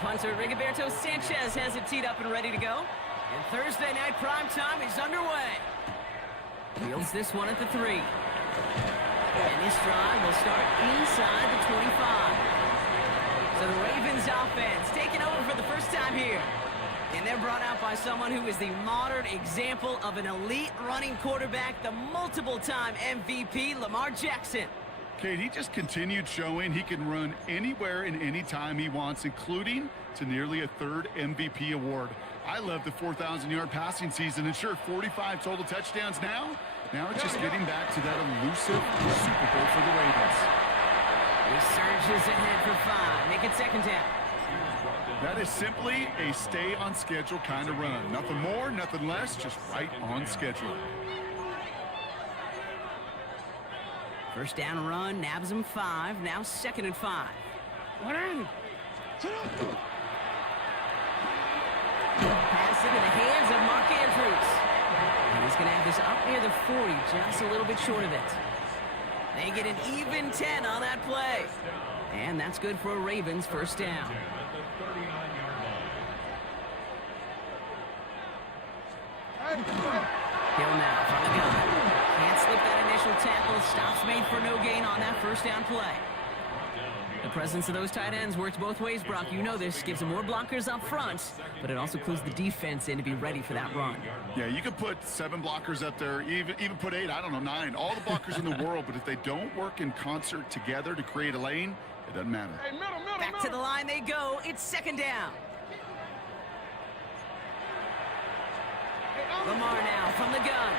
punter Rigoberto Sanchez has it teed up and ready to go. And Thursday night primetime is underway. Fields this one at the 3. And this drive will start inside the 25. So the Ravens offense taking over for the first time here. And they're brought out by someone who is the modern example of an elite running quarterback, the multiple-time MVP, Lamar Jackson. Kate, he just continued showing he can run anywhere and anytime he wants, including to nearly a third MVP award. I love the 4,000-yard passing season, and sure, 45 total touchdowns now. Now it's just getting back to that elusive Super Bowl for the Ravens. He surges ahead for 5. Make it second down. That is simply a stay-on-schedule kind of run. Nothing more, nothing less, just right on schedule. First down run, nabs him 5. Now second and 5. Pass into the hands of Mark Andrews. And he's going to have this up near the 40, just a little bit short of it. They get an even 10 on that play. And that's good for a Ravens first down. Hill now from the gun. Can't slip that initial tackle. Stops made for no gain on that first down play. The presence of those tight ends works both ways, Brock. You know this. Gives them more blockers up front, but it also clues the defense in to be ready for that run. Yeah, you could put 7 blockers up there, even put 8, I don't know, 9. All the blockers in the world, but if they don't work in concert together to create a lane, it doesn't matter. Hey, middle. Back to the line they go. It's second down. Lamar now from the gun.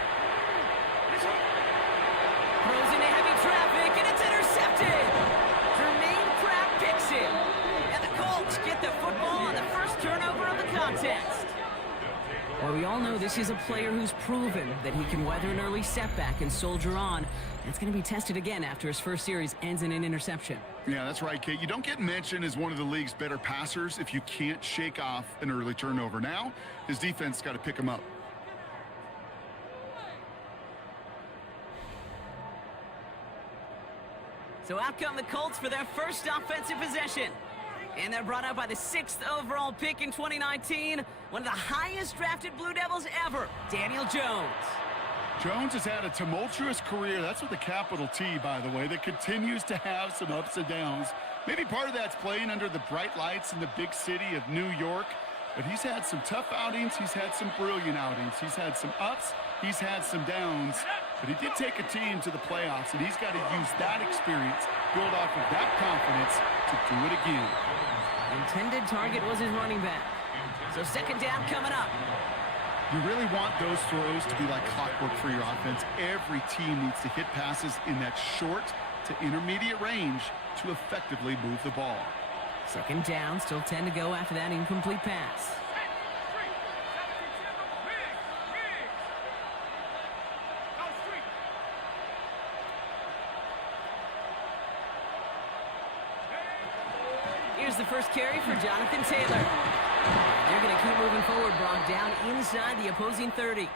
Throws into heavy traffic, and it's intercepted. Jermaine Pratt picks it. And the Colts get the football on the first turnover of the contest. Well, we all know this is a player who's proven that he can weather an early setback and soldier on. That's going to be tested again after his first series ends in an interception. Yeah, that's right, Kate. You don't get mentioned as one of the league's better passers if you can't shake off an early turnover. Now, his defense got to pick him up. So out come the Colts for their first offensive possession. And they're brought out by the 6th overall pick in 2019. One of the highest drafted Blue Devils ever, Daniel Jones. Jones has had a tumultuous career. That's with the capital T, by the way, that continues to have some ups and downs. Maybe part of that's playing under the bright lights in the big city of New York. But he's had some tough outings. He's had some brilliant outings. He's had some ups. He's had some downs. But he did take a team to the playoffs, and he's got to use that experience, build off of that confidence to do it again. Intended target was his running back. So second down coming up. You really want those throws to be like clockwork for your offense. Every team needs to hit passes in that short to intermediate range to effectively move the ball. Second down, still 10 to go after that incomplete pass. Here's the first carry for Jonathan Taylor. They're going to keep moving forward, Brock, down inside the opposing 30.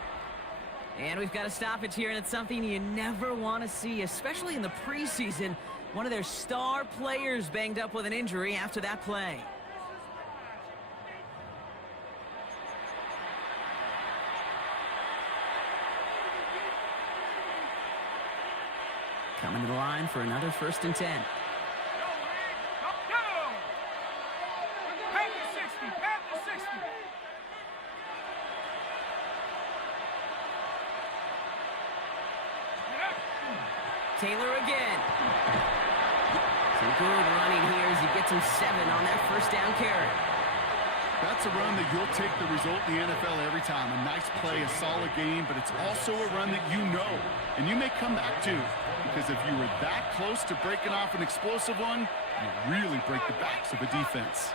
And we've got a stoppage here, and it's something you never want to see, especially in the preseason. One of their star players banged up with an injury after that play. Coming to the line for another 1st and 10. Taylor again. Some good running here as he gets him 7 on that first down carry. That's a run that you'll take the result in the NFL every time. A nice play, a solid game, but it's also a run that you know, and you may come back to, because if you were that close to breaking off an explosive one, you really break the backs of a defense.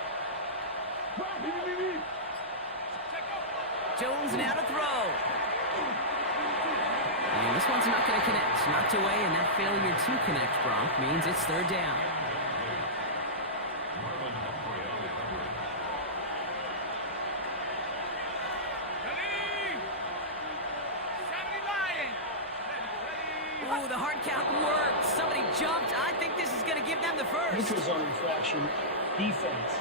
Jones now to throw. And this one's not going to connect. Knocked away, and that failure to connect, Brock, means it's 3rd down. Oh, the hard count worked. Somebody jumped. I think this is going to give them the first. This was on infraction defense.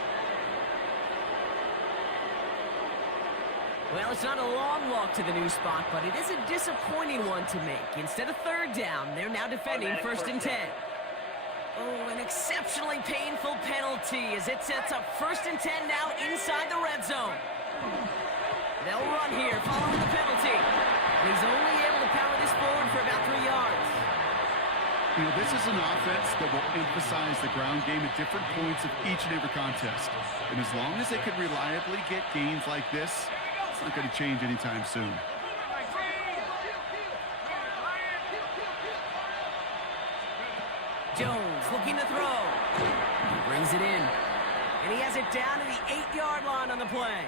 Well, it's not a long walk to the new spot, but it is a disappointing one to make. Instead of third down, they're now defending first and 10. Oh, an exceptionally painful penalty as it sets up first and 10 now inside the red zone. They'll run here following the penalty. And he's only able to power this forward for about 3 yards. You know, this is an offense that will emphasize the ground game at different points of each and every contest. And as long as they can reliably get gains like this, it's not going to change anytime soon. Jones looking to throw. He brings it in. And he has it down to the 8-yard line on the play.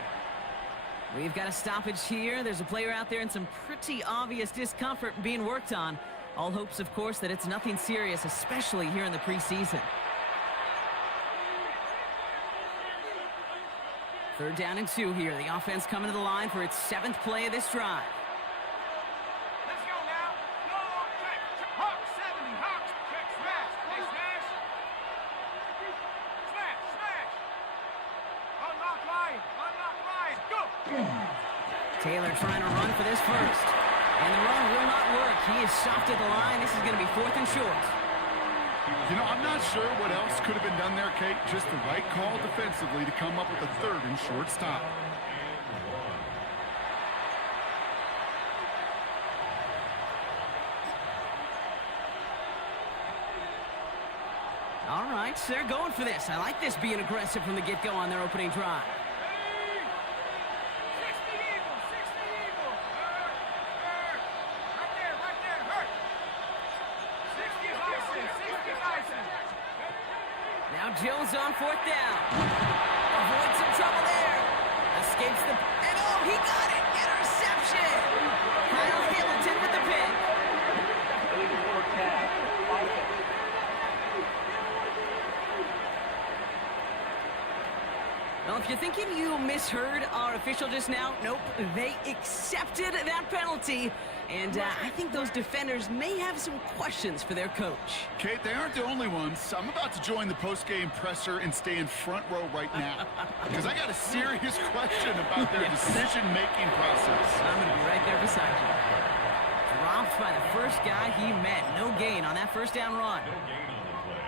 We've got a stoppage here. There's a player out there in some pretty obvious discomfort being worked on. All hopes, of course, that it's nothing serious, especially here in the preseason. Third down and 2 here. The offense coming to the line for its 7th play of this drive. Let's go now. Go, check. Hawks, 70. Hawks, check. Smash. Hey, smash. Smash, smash. Unlock line. Unlock line. Go. Taylor trying to run for this first. And the run will not work. He is stopped at the line. This is going to be 4th and short. You know, I'm not sure what else could have been done there, Kate. Just the right call defensively to come up with a 3rd and short stop. All right, so they're going for this. I like this being aggressive from the get-go on their opening drive. 60 Eagle. 60 Eagle. Right there, hurt. 60 Bison. 60 Bison. Now Jones on 4th down. Avoids some trouble there. Escapes the... And oh, he got it! Interception! Kyle Hamilton with the pick. Well, if you're thinking you misheard our official just now, nope, they accepted that penalty. And I think those defenders may have some questions for their coach. Kate, they aren't the only ones. I'm about to join the post-game presser and stay in front row right now. Because I got a serious question about their decision-making process. I'm going to be right there beside you. Dropped by the first guy he met. No gain on that first down run.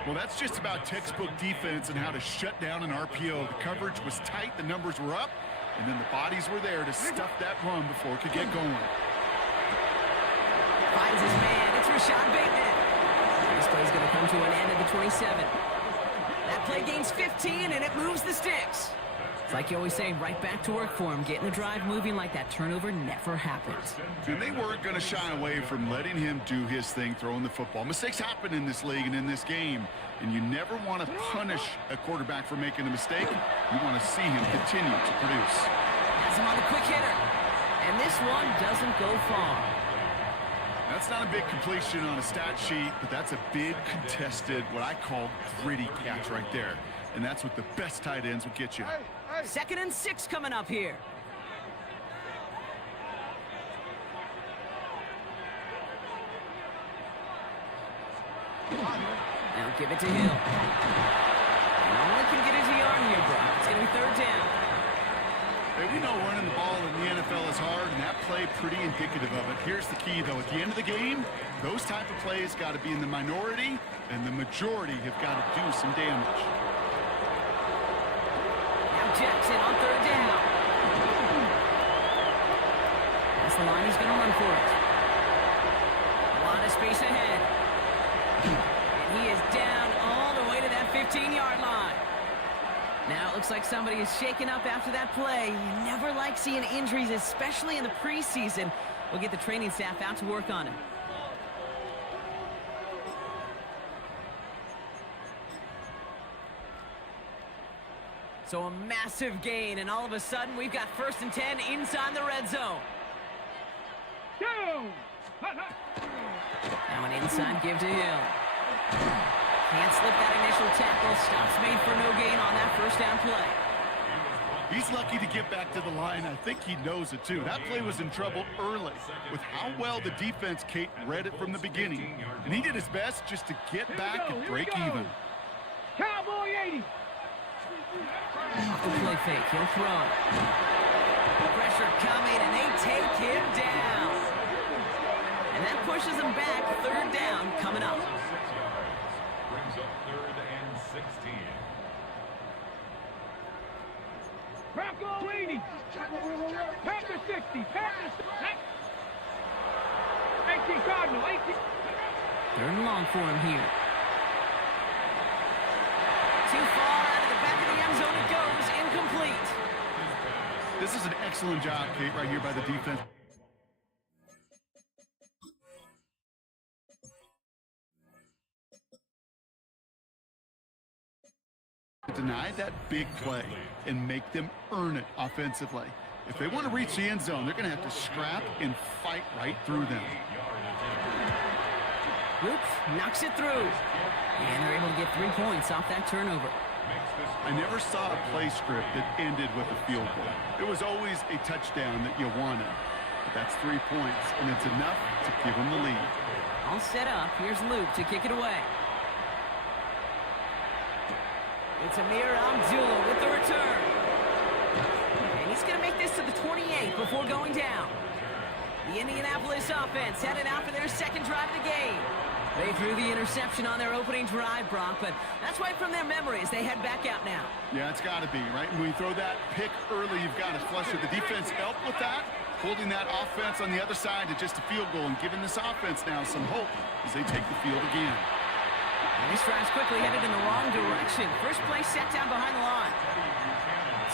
Well, that's just about textbook defense and how to shut down an RPO. The coverage was tight, the numbers were up, and then the bodies were there to stuff that run before it could get going. Finds his man. It's Rashad Bateman. This play's going to come to an end at the 27. That play gains 15, and it moves the sticks. It's like you always say, right back to work for him, getting the drive moving like that turnover never happened. And they weren't going to shy away from letting him do his thing, throwing the football. Mistakes happen in this league and in this game, and you never want to punish a quarterback for making a mistake. You want to see him continue to produce. Has him on the quick hitter, and this one doesn't go far. That's not a big completion on a stat sheet, but that's a big contested, what I call gritty catch right there. And that's what the best tight ends will get you. 2nd and 6 coming up here. Now give it to Hill. And only can get his yard here, Brock. It's going to be 3rd down. Hey, we know running the ball in the NFL is hard, and that play pretty indicative of it. Here's the key, though. At the end of the game, those type of plays got to be in the minority, and the majority have got to do some damage. Jackson on 3rd down. That's the line. He's going to run for it. A lot of space ahead. And he is down all the way to that 15-yard line. Now it looks like somebody is shaken up after that play. You never like seeing injuries, especially in the preseason. We'll get the training staff out to work on it. So a massive gain, and all of a sudden, we've got 1st and 10 inside the red zone. Now an inside give to Hill. Can't slip that initial tackle. Stops made for no gain on that 1st down play. He's lucky to get back to the line. I think he knows it, too. That play was in trouble early with how well the defense, Kate, read it from the beginning. And he did his best just to get back and break even. Cowboy 80. Off the play fake, he'll throw. Pressure coming, and they take him down. And that pushes them back. Third down coming up. Brings up 3rd and 16. Bronco 80. Panther 60. Panther 18 Cardinal. 18. Third and long for him here. Too far out of the back of the end zone it goes. Incomplete. This is an excellent job, Kate, right here by the defense. Deny that big play and make them earn it offensively. If they want to reach the end zone, they're going to have to scrap and fight right through them. Whoops, knocks it through. And they're able to get 3 points off that turnover. I never saw a play script that ended with a field goal. It was always a touchdown that you wanted. But that's 3 points, and it's enough to give them the lead. All set up. Here's Luke to kick it away. It's Amir Abdullah with the return. And he's going to make this to the 28 before going down. The Indianapolis offense headed out for their second drive of the game. They threw the interception on their opening drive, Brock, but that's right from their memories. They head back out now. Yeah, it's got to be, right? And when you throw that pick early, you've got to flush it. The defense helped with that, holding that offense on the other side to just a field goal and giving this offense now some hope as they take the field again. And this drive's quickly headed in the wrong direction. First play set down behind the line.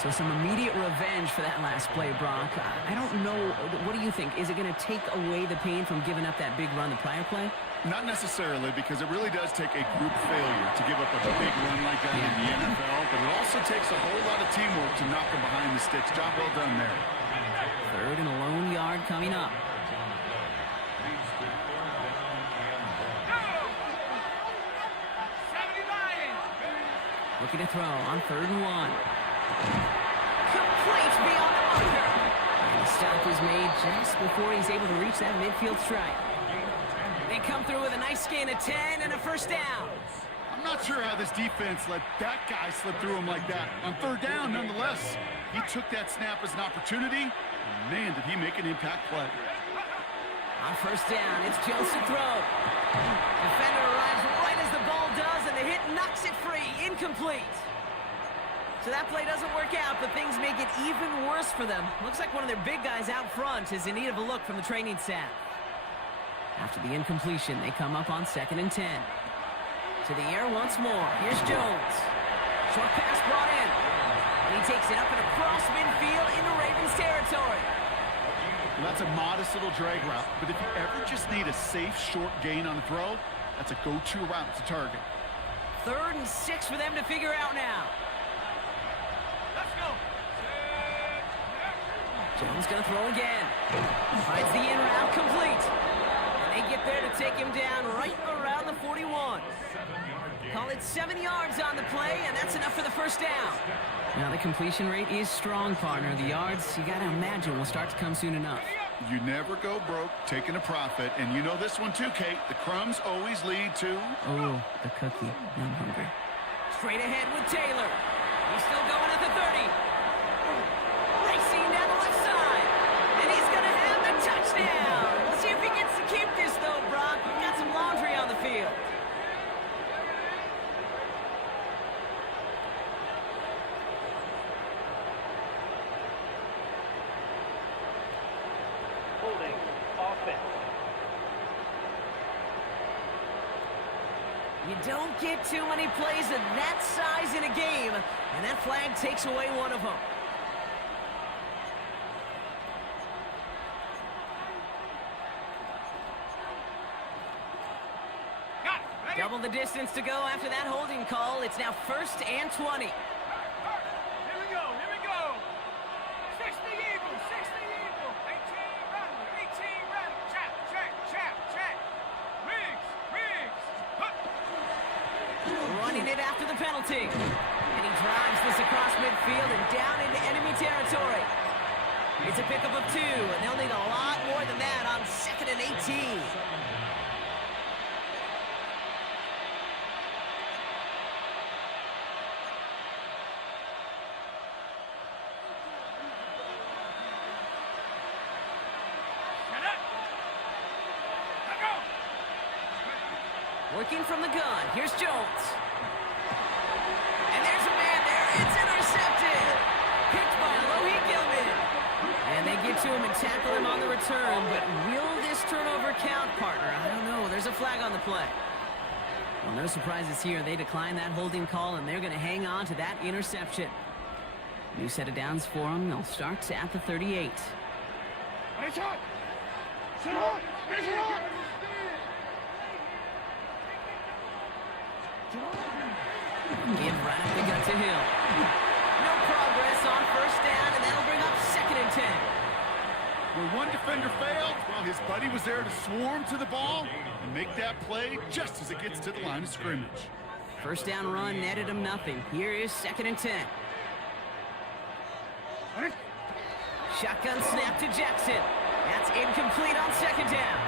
So some immediate revenge for that last play, Brock. I don't know. What do you think? Is it going to take away the pain from giving up that big run the prior play? Not necessarily, because it really does take a group failure to give up a big run like that in the NFL, but it also takes a whole lot of teamwork to knock them behind the sticks. Job well done there. Third and a lone yard coming up. Looking to throw on 3rd and 1. Complete beyond the marker. And the stop is made just before he's able to reach that midfield strike. They come through with a nice gain of 10 and a first down. I'm not sure how this defense let that guy slip through him like that. On 3rd down, nonetheless, he took that snap as an opportunity, and man, did he make an impact play. On 1st down, it's Jones to throw. Defender arrives right as the ball does, and the hit knocks it free. Incomplete. So that play doesn't work out, but things make it even worse for them. Looks like one of their big guys out front is in need of a look from the training staff. After the incompletion, they come up on 2nd and 10. To the air once more. Here's Jones. Short pass brought in. And he takes it up and across midfield into Ravens territory. Well, that's a modest little drag route, but if you ever just need a safe, short gain on the throw, that's a go-to route to target. 3rd and 6 for them to figure out now. Let's go. Jones going to throw again. Finds the in route complete. And they get there to take him down right around the 41. Call it 7 yards on the play, and that's enough for the first down. Now the completion rate is strong, partner. The yards, you got to imagine, will start to come soon enough. You never go broke taking a profit, and you know this one too, Kate. The crumbs always lead to... Oh, the cookie. Now I'm hungry. Straight ahead with Taylor. He's still going at the 30. Racing down the left side. And he's going to have the touchdown. We'll see if he gets to keep this, though, Brock. We've got some laundry on the field. Holding offense. You don't get too many plays of that size in a game, and that flag takes away one of them. Got it. Ready? Double the distance to go after that holding call. It's now 1st and 20. Here we go. Here we go. 60 Eagle. 60 Eagle. 18 Rattle. 18 Rattle. Chap. Check. Chap. Check. Riggs. Riggs. Hup. Running it after the penalty. And he drives this across midfield and down into enemy territory. It's a pickup of 2, and they'll need a lot more than that on 2nd and 18. Working from the gun. Here's Jones. And there's a man there. It's intercepted. Picked by Alohi Gilman. And they get to him and tackle him on the return. But will this turnover count, partner? I don't know. There's a flag on the play. Well, no surprises here. They decline that holding call, and they're going to hang on to that interception. New set of downs for them. They'll start at the 38. Give right up the gut to Hill. No progress on first down, and that'll bring up 2nd and 10. Where one defender failed, well, his buddy was there to swarm to the ball and make that play just as it gets to the line of scrimmage. First down run netted him nothing. Here is 2nd and 10. Shotgun snap to Jackson. That's incomplete on 2nd down.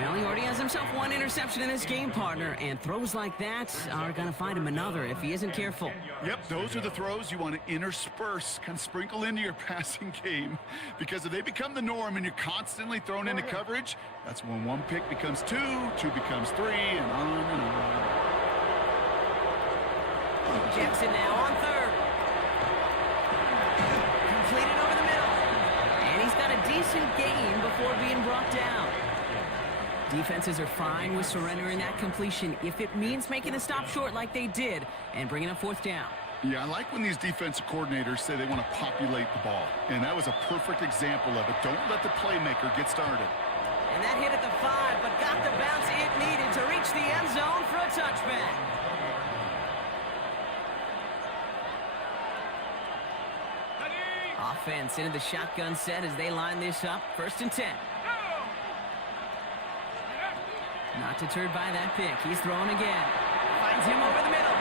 Well, he already has himself one interception in this game, partner, and throws like that are going to find him another if he isn't careful. Yep, those are the throws you want to intersperse, kind of sprinkle into your passing game, because if they become the norm and you're constantly thrown into coverage, that's when one pick becomes two, two becomes three, and on and on. Jackson now on 3rd. Completed over the middle. And he's got a decent gain before being brought down. Defenses are fine with surrendering that completion if it means making the stop short like they did and bringing up 4th down. Yeah, I like when these defensive coordinators say they want to populate the ball, and that was a perfect example of it. Don't let the playmaker get started. And that hit at the 5, but got the bounce it needed to reach the end zone for a touchback. Offense into the shotgun set as they line this up. 1st and 10. Not deterred by that pick. He's throwing again. Finds him over the middle.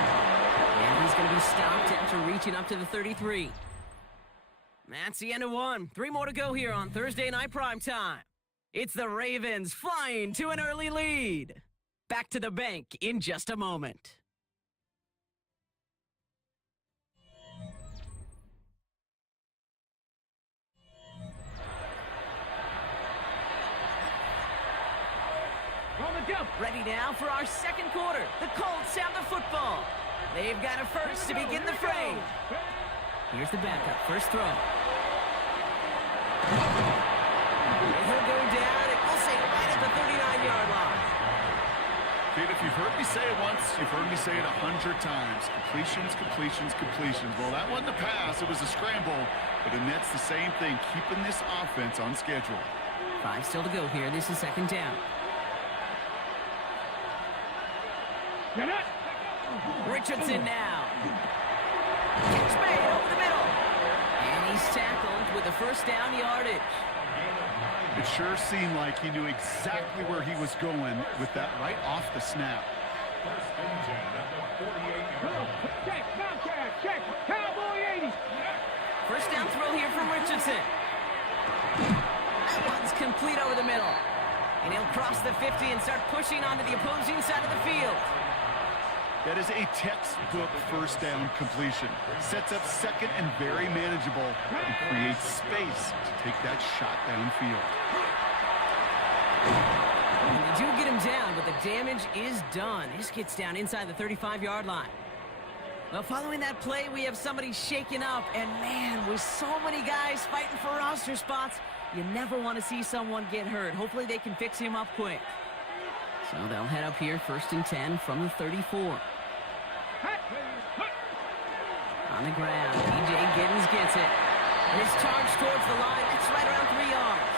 And he's going to be stopped after reaching up to the 33. That's the end of one. 3 more to go here on Thursday Night Primetime. It's the Ravens flying to an early lead. Back to the bank in just a moment. Ready now for our 2nd quarter. The Colts have the football. They've got a first to begin the frame. Here's the backup. First throw. He'll go down, and we'll say right at the 39-yard line. Dude, if you've heard me say it once, you've heard me say it 100 times. Completions, completions, completions. Well, that wasn't a pass. It was a scramble. But the net's the same thing, keeping this offense on schedule. 5 still to go here. This is 2nd down. Richardson now. Catch made over the middle. And he's tackled with the first down yardage. It sure seemed like he knew exactly where he was going with that right off the snap. 1st and 10 at the 48-yard line. Check, contact, check, Cowboy 80. First down throw here from Richardson. That one's complete over the middle. And he'll cross the 50 and start pushing onto the opposing side of the field. That is a textbook first down completion. Sets up 2nd and very manageable and creates space to take that shot downfield. They do get him down, but the damage is done. This gets down inside the 35-yard line. Well, following that play, we have somebody shaken up. And, man, with so many guys fighting for roster spots, you never want to see someone get hurt. Hopefully they can fix him up quick. So they'll head up here, 1st and 10 from the 34. On the ground, P.J. Giddens gets it. And it's charged towards the line. That's right around 3 yards.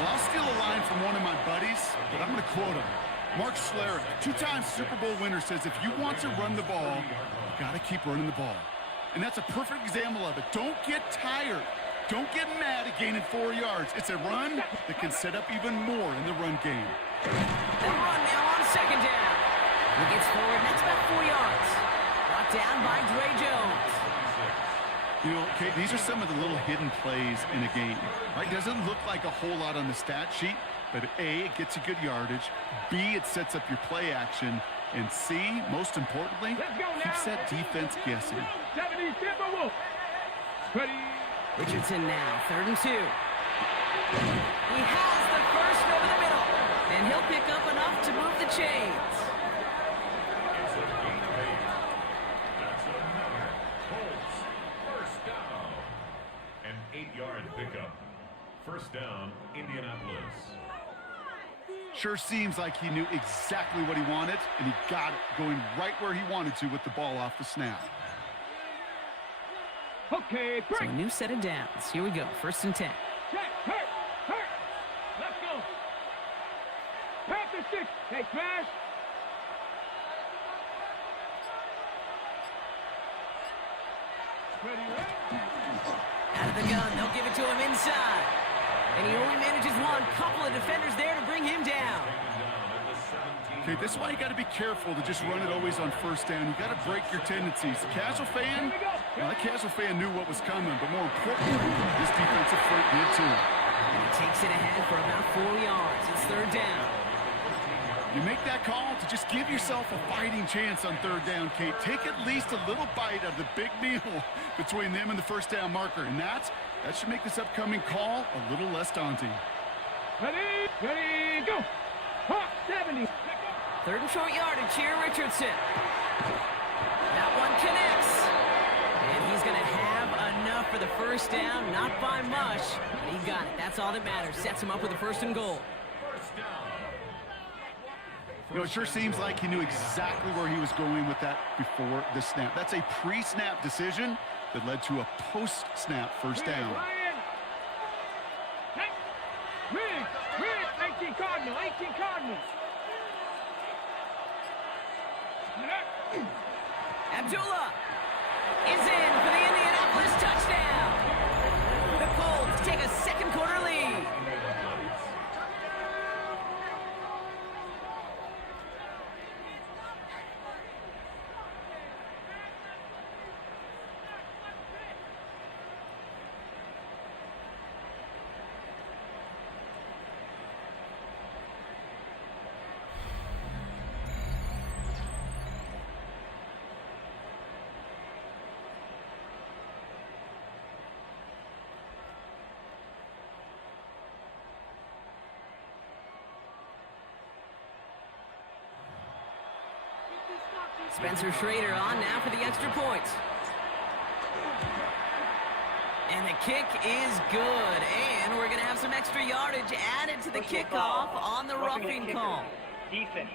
Well, I'll steal a line from one of my buddies, but I'm going to quote him. Mark Schlereth, 2-time Super Bowl winner, says if you want to run the ball, you got to keep running the ball. And that's a perfect example of it. Don't get tired. Don't get mad at gaining 4 yards. It's a run that can set up even more in the run game. They'll run now on 2nd down. He gets forward, and that's about 4 yards. Brought down by Dre Jones. You know, Kate, these are some of the little hidden plays in a game. Right? Doesn't look like a whole lot on the stat sheet, but A, it gets you good yardage. B, it sets up your play action. And C, most importantly, keeps that defense guessing. Richardson now, 3rd and 2. He has the first over the middle. And And he'll pick up enough to move the chains. It's a gain of 8. That's another Colts first down. An 8-yard pickup. First down, Indianapolis. Sure seems like he knew exactly what he wanted, and he got it going right where he wanted to with the ball off the snap. Okay, So break. a new set of downs. Here we go. 1st and 10. Check. Hurt. Let's go. Panther 6. Hey, Crash. Ready, Out of the gun. They'll give it to him inside. And he only manages one. Couple of defenders there to bring him down. Okay, this is why you got to be careful to just run it always on 1st down. You got to break your tendencies. The casual fan, well, that casual fan knew what was coming, but more importantly, this defensive front did too. And he takes it ahead for about 4 yards. It's 3rd down. You make that call to just give yourself a fighting chance on 3rd down, Kate. Take at least a little bite of the big meal between them and the 1st down marker, and that should make this upcoming call a little less daunting. ready, go. Hawk 70. 3rd and short yardage here, Richardson. That one connects. And he's going to have enough for the 1st down. Not by much, but he got it. That's all that matters. Sets him up with a 1st and goal. First down. You know, it sure seems like he knew exactly where he was going with that before the snap. That's a pre-snap decision that led to a post-snap 1st down. Ryan. Hey. Riggs. 18 Cardinals. Abdullah is in for the Indianapolis touchdown. The Colts take a 2nd quarter lead. Spencer Schrader on now for the extra point. And the kick is good. And we're going to have some extra yardage added to the kickoff on the roughing call. Defense.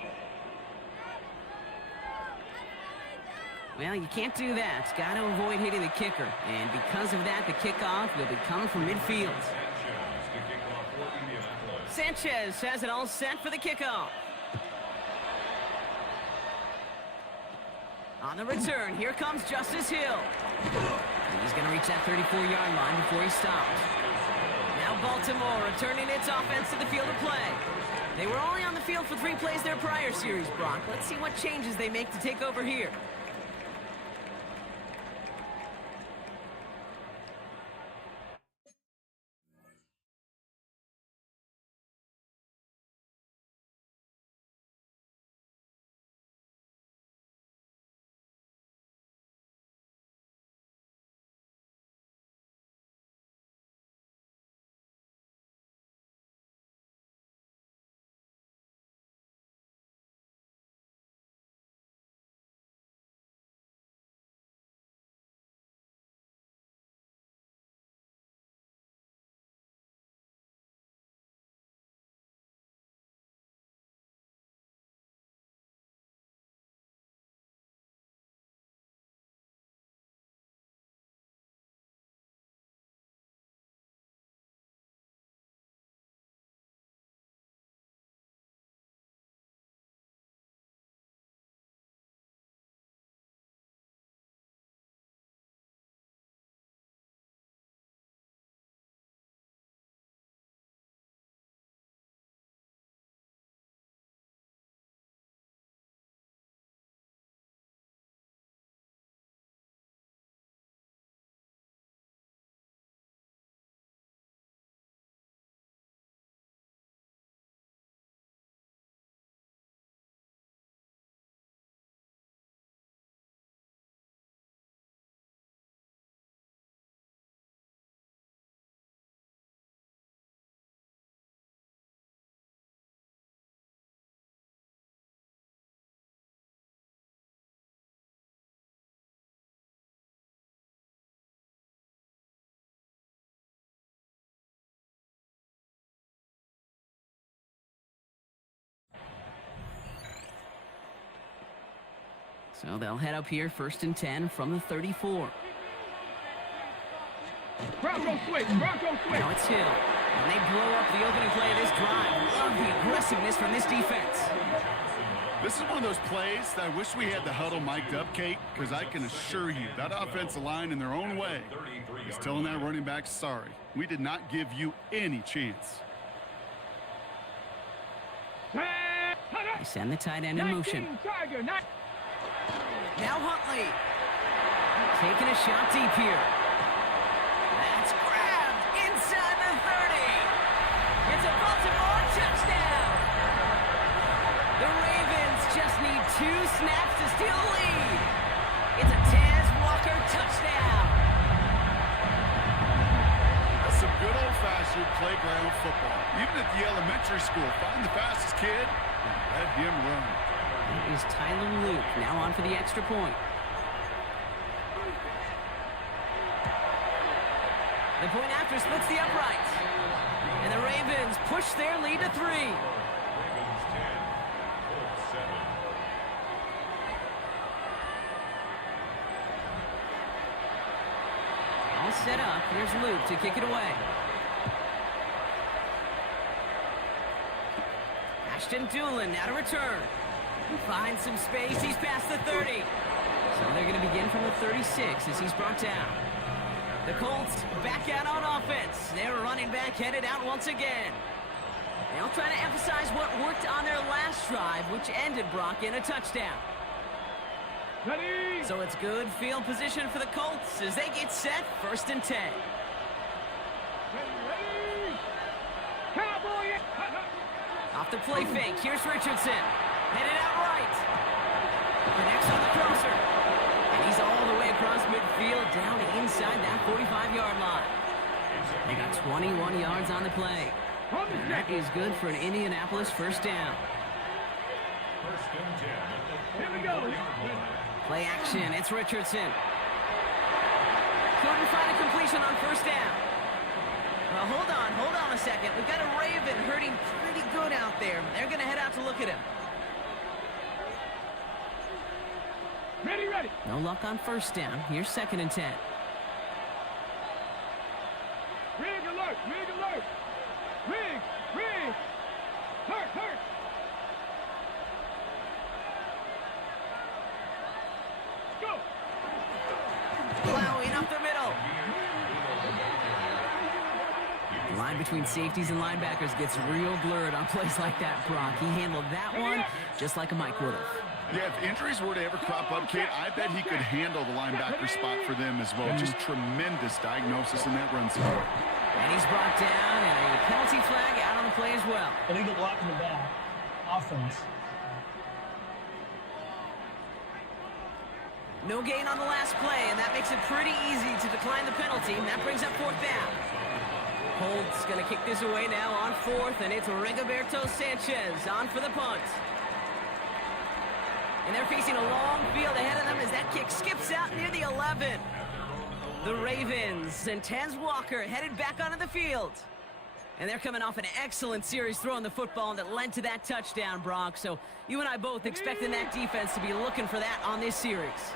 Well, you can't do that. Got to avoid hitting the kicker. And because of that, the kickoff will be coming from midfield. Sanchez has it all set for the kickoff. On the return, here comes Justice Hill. And he's going to reach that 34-yard line before he stops. Now Baltimore returning its offense to the field of play. They were only on the field for 3 plays their prior series, Brock. Let's see what changes they make to take over here. So they'll head up here, 1st and 10 from the 34. Bronco switch. Bronco switch. Now it's Hill. And they blow up the opening play of this drive. Love the aggressiveness from this defense. This is one of those plays that I wish we had the huddle mic'd up, Kate, because I can assure you that offensive line in their own way is telling that running back, sorry, we did not give you any chance. They send the tight end in motion. Tiger, Now Huntley. Taking a shot deep here. That's grabbed inside the 30. It's a Baltimore touchdown. The Ravens just need 2 snaps to steal the lead. It's a Taz Walker touchdown. That's some good old-fashioned playground football. Even at the elementary school, find the fastest kid and let him run. That is Tyler Luke, now on for the extra point. The point after splits the uprights. And the Ravens push their lead to 3. Ravens 10, Colts 7. All set up. Here's Luke to kick it away. Ashton Doolin now to return. Finds some space. He's past the 30. So they're going to begin from the 36 as he's brought down. The Colts back out on offense. Their running back headed out once again. They'll try to emphasize what worked on their last drive, which ended, Brock, in a touchdown. Ready. So it's good field position for the Colts as they get set, 1st and 10. Ready. Cowboy. Off the play fake, here's Richardson. Headed out right. Connects on the crosser. And he's all the way across midfield, down inside that 45-yard line. They got 21 yards on the play. And that is good for an Indianapolis 1st down. 1st and 10 at the Here we go. 40-yard line. Play action, it's Richardson. Couldn't find a completion on 1st down. Well, hold on a second. We've got a Raven hurting pretty good out there. They're going to head out to look at him. Ready, ready. No luck on 1st down. Here's 2nd and 10. Rig alert. Rig alert. Rig. Rig. Hurt. Hurt. Go. Plowing up the middle. The line between safeties and linebackers gets real blurred on plays like that, Brock. He handled that one just like a Mike would have. Yeah, if injuries were to ever crop up, Kate, I bet he could handle the linebacker spot for them as well. Just tremendous diagnosis in that run support. And he's brought down, and a penalty flag out on the play as well. Illegal block in the back. Offense. No gain on the last play, and that makes it pretty easy to decline the penalty, and that brings up 4th down. Colts going to kick this away now on 4th, and it's Rigoberto Sanchez on for the punt. And they're facing a long field ahead of them as that kick skips out near the 11. The Ravens and Taz Walker headed back onto the field. And they're coming off an excellent series throwing the football that led to that touchdown, Brock. So you and I both expecting that defense to be looking for that on this series.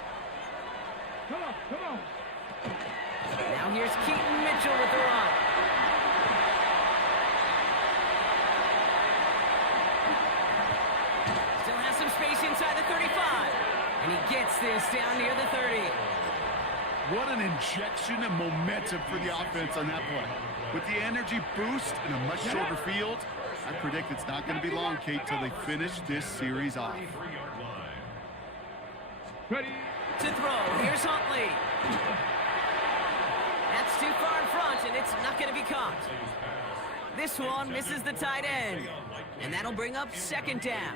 Come on. Come on. Now here's Keaton Mitchell with the run. Still has some space inside the 35. And he gets this down near the 30. What an injection of momentum for the offense on that play. With the energy boost in a much shorter field, I predict it's not going to be long, Kate, till they finish this series off. 3-yard line. Ready. To throw, here's Huntley. That's too far in front, and it's not going to be caught. This one misses the tight end, and that'll bring up 2nd down.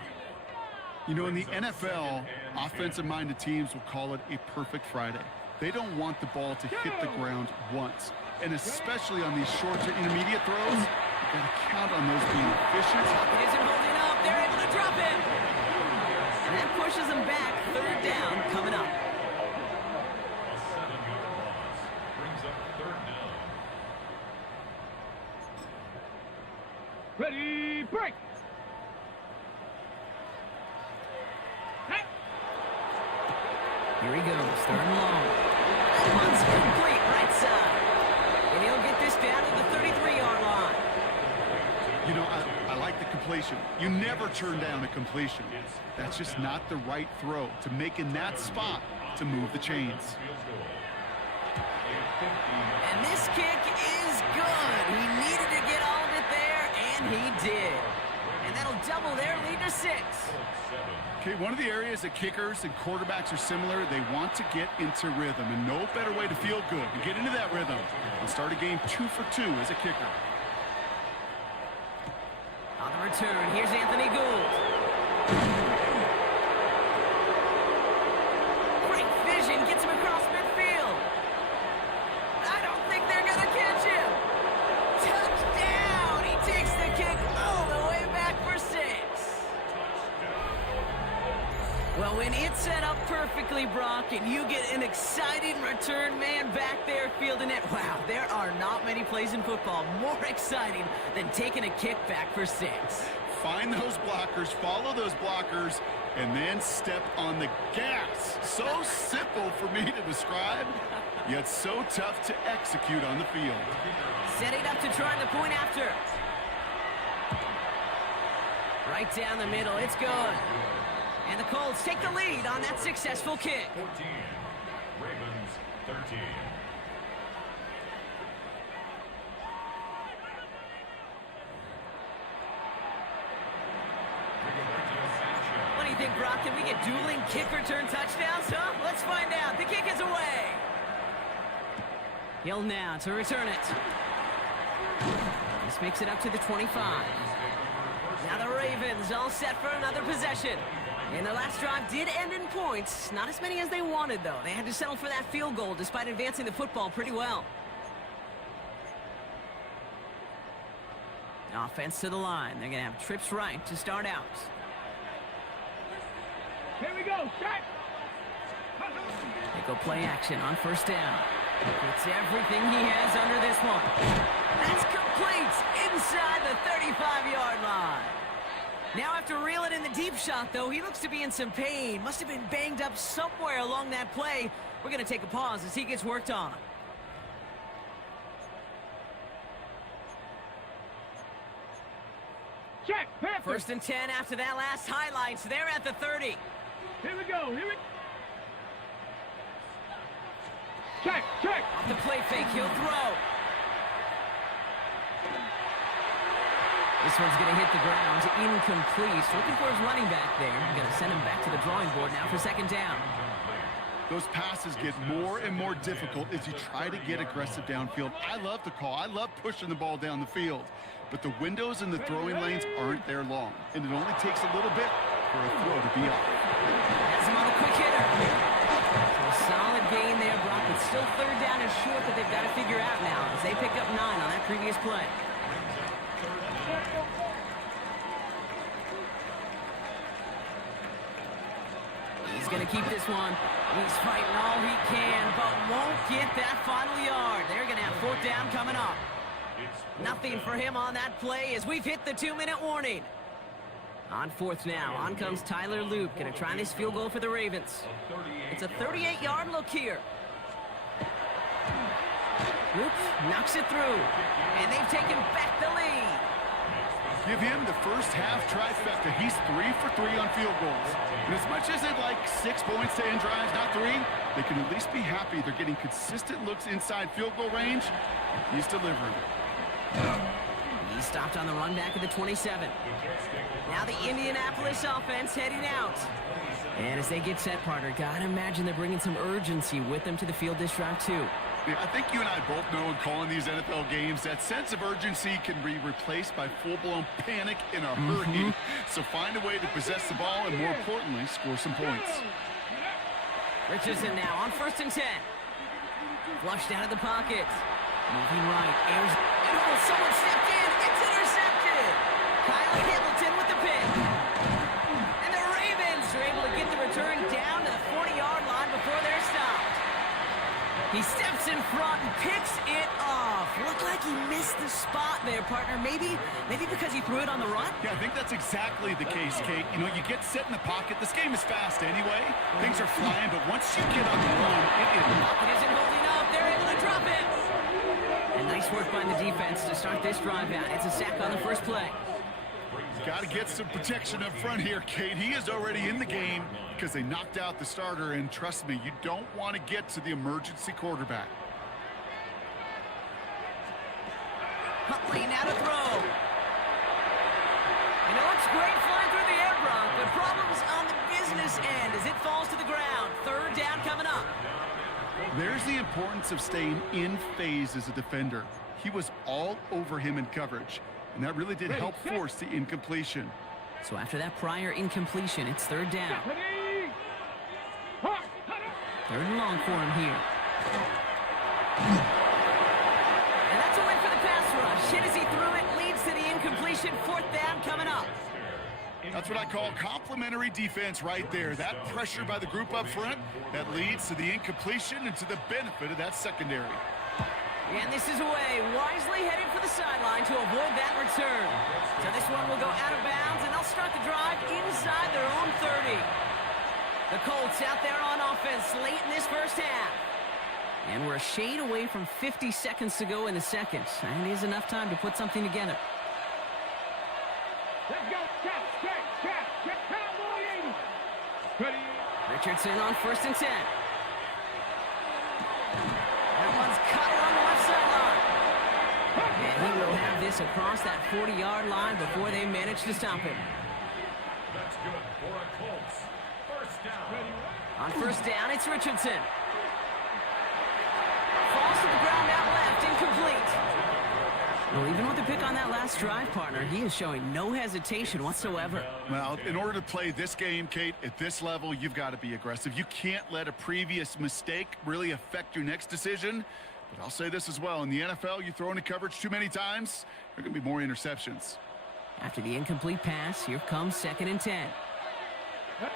You know, in the NFL, offensive-minded teams will call it a perfect Friday. They don't want the ball to hit the ground once. And especially on these short to intermediate throws, you've got to count on those being efficient. It isn't holding up. They're able to drop him. And that pushes them back. 3rd down coming up. A 7-yard loss brings up 3rd down. Ready. Break. Here he goes, third and long. That one's complete, right side. And he'll get this down to the 33-yard line. You know, I like the completion. You never turn down a completion. That's just not the right throw to make in that spot to move the chains. And this kick is good. He needed to get all of it there, and he did. And that'll double their lead to 6. Okay, one of the areas that kickers and quarterbacks are similar, they want to get into rhythm, and no better way to feel good and get into that rhythm and start a game 2 for 2 as a kicker. On the return, here's Anthony Gould. Great vision, gets him across midfield. I don't think they're going to catch him. Touchdown! He takes the kick all the way back for 6. Well, when it's set up perfectly, Brock, and you get an exciting return man back there fielding it, wow, there are not many plays in football more exciting than taking a kick back for 6. Find those blockers, follow those blockers, and then step on the gas. So simple for me to describe, yet so tough to execute on the field. Setting up to try the point after. Right down the middle, it's good. And the Colts take the lead on that successful kick. 14, Ravens 13. What do you think, Brock? Can we get dueling kick return touchdowns, huh? Let's find out. The kick is away. Hill now to return it. This makes it up to the 25. Now the Ravens all set for another possession. And their last drive did end in points. Not as many as they wanted, though. They had to settle for that field goal despite advancing the football pretty well. Offense to the line. They're going to have trips right to start out. Here we go. Set. They go play action on first down. Gets everything he has under this one. That's complete inside the 35-yard line. Now after reeling in the deep shot, though, he looks to be in some pain. Must have been banged up somewhere along that play. We're going to take a pause as he gets worked on. Check. Perfect. First and 10 after that last highlights. They're at the 30. Here we go. Here we Check. Check. Off the play fake, he'll throw. This one's going to hit the ground. Incomplete. Looking for his running back there. Going to send him back to the drawing board now for second down. Those passes get more and more difficult as you try to get aggressive downfield. I love the call. I love pushing the ball down the field. But the windows in the throwing lanes aren't there long. And it only takes a little bit for a throw to be off. Has him on the quick hitter. So a solid gain there, Brock. But still third down and short that they've got to figure out now as they pick up 9 on that previous play. He's going to keep this one. He's fighting all he can, but won't get that final yard. They're going to have fourth down coming up. Nothing for him on that play as we've hit the 2-minute warning. On fourth now, on comes Tyler Loop. Going to try this field goal for the Ravens. It's a 38-yard look here. Loop knocks it through, and they've taken back the lead. Give him the first half trifecta. He's 3 for 3 on field goals. And as much as they'd like 6 points to end drives, not 3, they can at least be happy they're getting consistent looks inside field goal range. He's delivering. He stopped on the run back at the 27. Now the Indianapolis offense heading out. And as they get set, partner, gotta imagine they're bringing some urgency with them to the field this drive too. Yeah, I think you and I both know in calling these NFL games that sense of urgency can be replaced by full-blown panic in a hurry. So find a way to possess the ball and, more importantly, score some points. Richardson now on first and 10. Flushed out of the pocket. Moving right. Airs. Oh, someone stepped in. It's intercepted. Kyle Hamilton with the pick. And the Ravens are able to get the return down to the 40-yard line before they're stopped. He steps in front and picks it off. Looked like he missed the spot there, partner. Maybe because he threw it on the run? Yeah, I think that's exactly the case, Kate. You know, you get set in the pocket. This game is fast anyway. Things are flying, but once you get on the run, It isn't holding up. They're able to drop it. And nice work by the defense to start this drive out. It's a sack on the first play. got to get some protection up front here, Kate. He is already in the game because they knocked out the starter, and trust me, you don't want to get to the emergency quarterback. Huntley now to throw. And it looks great flying through the air, Brock, but problems on the business end as it falls to the ground. Third down coming up. There's the importance of staying in phase as a defender. He was all over him in coverage, and that really did help force the incompletion. So after that prior incompletion, it's third down. Third and long for him here. And that's a win for the pass rush. Hit as he threw it, leads to the incompletion. Fourth down coming up. That's what I call complimentary defense right there. That pressure by the group up front, that leads to the incompletion and to the benefit of that secondary. And this is away. Wisely headed for the sideline to avoid that return. So this one will go out of bounds, and they'll start the drive inside their own 30. The Colts out there on offense late in this first half. And we're a shade away from 50 seconds to go in the second. And it is enough time to put something together. Let's go. Ready. Richardson on first and 10. That one's cut along the left sideline. And he will have this across that 40-yard line before they manage to stop him. That's good for a Colts. First down. On first down, it's Richardson. Falls to the ground out left, incomplete. Well, even with the pick on that last drive, partner, he is showing no hesitation whatsoever. Well, in order to play this game, Kate, at this level, you've got to be aggressive. You can't let a previous mistake really affect your next decision. But I'll say this as well. In the NFL, you throw into coverage too many times, there are going to be more interceptions. After the incomplete pass, here comes second and 10. 60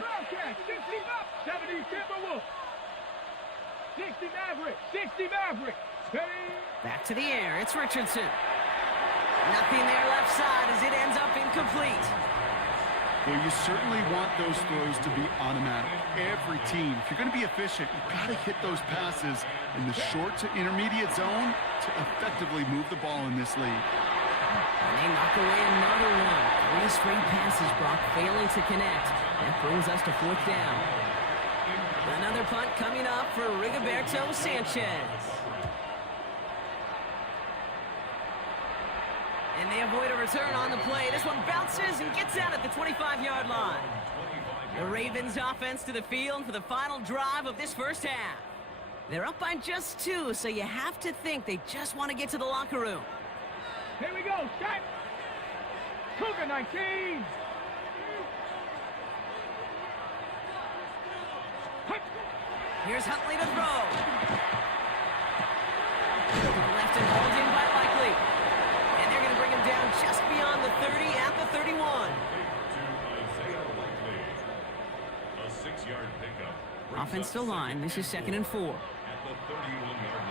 Bobcats, 60 Bobcats, 70 Timberwolves, 60 Mavericks, 60 Mavericks. Back to the air, it's Richardson. Nothing there left side as it ends up incomplete. Well, you certainly want those throws to be automatic. Every team, if you're going to be efficient, you've got to hit those passes in the short to intermediate zone to effectively move the ball in this league. And they knock away another one. 3 straight passes, Brock, failing to connect. That brings us to fourth down. Another punt coming up for Rigoberto Sanchez. And they avoid a return on the play. This one bounces and gets out at the 25-yard line. The Ravens offense to the field for the final drive of this first half. They're up by just 2, so you have to think they just want to get to the locker room. Here we go, Scott. Cougar 19. Here's Huntley to throw. Left and hauled in by Likely. And they're going to bring him down just beyond the 30 at the 31. To Isaiah Likely. A 6-yard pickup. Offense to line. This is second and 4. At the 31-yard line.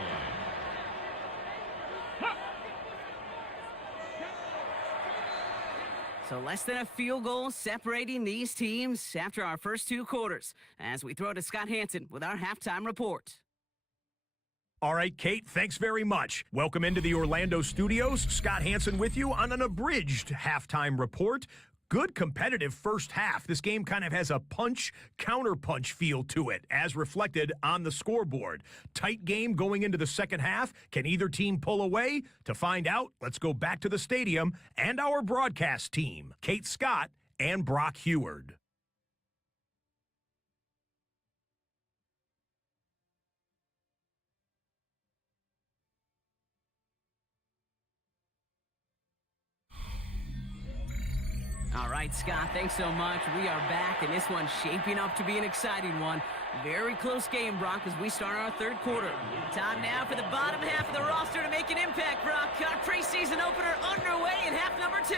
So less than a field goal separating these teams after our first 2 quarters. As we throw to Scott Hansen with our halftime report. All right, Kate, thanks very much. Welcome into the Orlando studios. Scott Hansen with you on an abridged halftime report. Good competitive first half. This game kind of has a punch-counterpunch feel to it, as reflected on the scoreboard. Tight game going into the second half. Can either team pull away? To find out, let's go back to the stadium and our broadcast team, Kate Scott and Brock Heward. All right, Scott, thanks so much. We are back, and this one's shaping up to be an exciting one. Very close game, Brock, as we start our third quarter. Time now for the bottom half of the roster to make an impact, Brock. Our preseason opener underway in half number 2.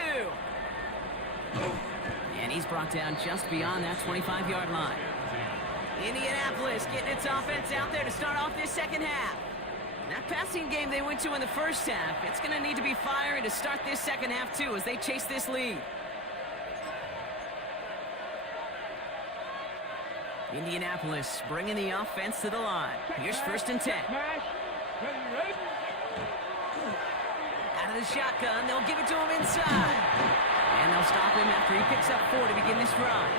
And he's brought down just beyond that 25-yard line. Indianapolis getting its offense out there to start off this second half. That passing game they went to in the first half, it's going to need to be firing to start this second half too as they chase this lead. Indianapolis bringing the offense to the line. Here's 1st and 10. Out of the shotgun, they'll give it to him inside. And they'll stop him after he picks up 4 to begin this drive.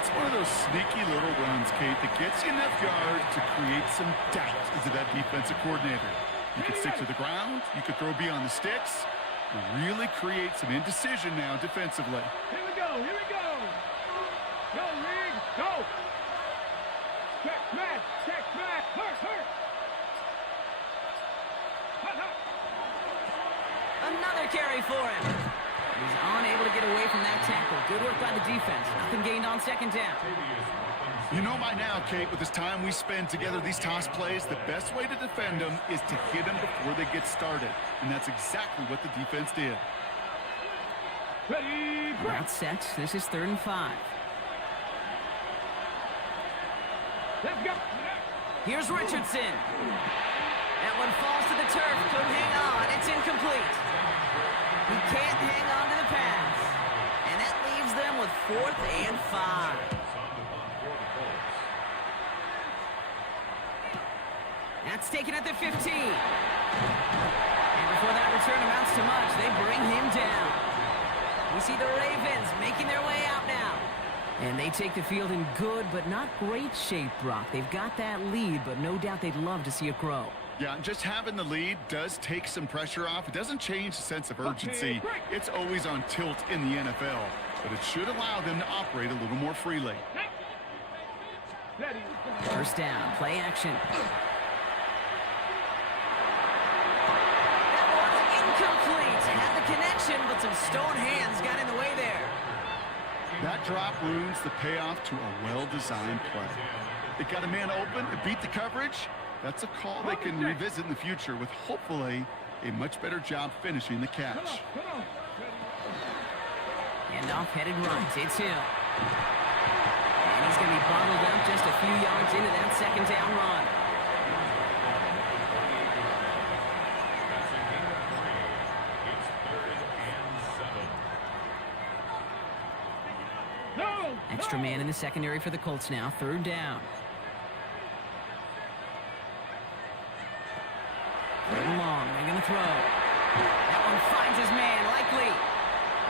It's one of those sneaky little runs, Kate, that gets you enough yards to create some doubt into that defensive coordinator. You could stick to the ground, you could throw beyond the sticks, and really create some indecision now defensively. Here we go, here we go. Go, Riggs, go. Check, smash, hurt. Hut. Another carry for him. He's unable to get away from that tackle. Good work by the defense. Nothing gained on 2nd down. You know by now, Kate, with this time we spend together these toss plays, the best way to defend them is to hit them before they get started. And that's exactly what the defense did. Ready, About set. This is 3rd and 5. let's go. Here's Richardson. That one falls to the turf. Couldn't hang on. It's incomplete. He can't hang on to the pass. And that leaves them with 4th and 5. That's taken at the 15. And before that return amounts to much, they bring him down. We see the Ravens making their way out now. And they take the field in good but not great shape, Brock. They've got that lead, but no doubt they'd love to see it grow. Yeah, just having the lead does take some pressure off. It doesn't change the sense of urgency. It's always on tilt in the NFL, but it should allow them to operate a little more freely. Ready. 1st down, play action. That was incomplete. Had the connection, but some stone hands got in the way there. That drop ruins the payoff to a well-designed play. It got a man open, it beat the coverage. That's a call they can revisit in the future with hopefully a much better job finishing the catch. Come on. Handoff headed right. It's Hill. And he's going to be bottled up just a few yards into that 2nd down run. Extra man in the secondary for the Colts now. 3rd down. 3rd and long. They're going to throw. That one finds his man, likely.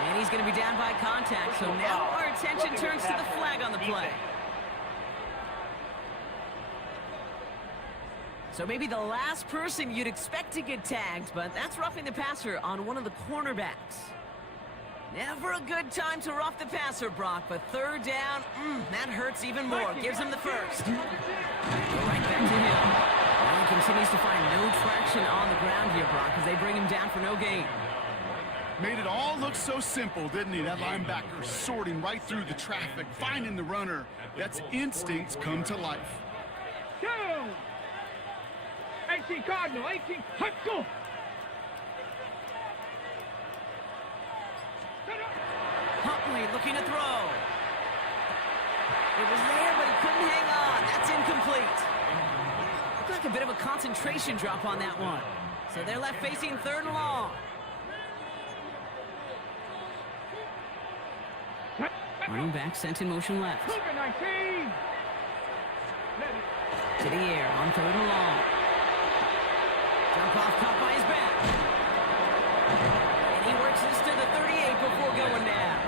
And he's going to be down by contact. So now our attention turns to the flag on the play. So maybe the last person you'd expect to get tagged, but that's roughing the passer on one of the cornerbacks. Never a good time to rough the passer, Brock, but 3rd down, that hurts even more. Gives him the 1st. Go right back to him. Well, he continues to find no traction on the ground here, Brock, as they bring him down for no gain. Made it all look so simple, didn't he? That linebacker sorting right through the traffic, finding the runner. That's instincts come to life. Go! 18 Cardinal, 18, let's go! Huntley looking to throw. It was there, but he couldn't hang on. That's incomplete. Looked like a bit of a concentration drop on that one. So they're left facing 3rd and long. Running back sent in motion left. 19! To the air on 3rd and long. Jump off caught by his back. And he works this to the 38 before going down.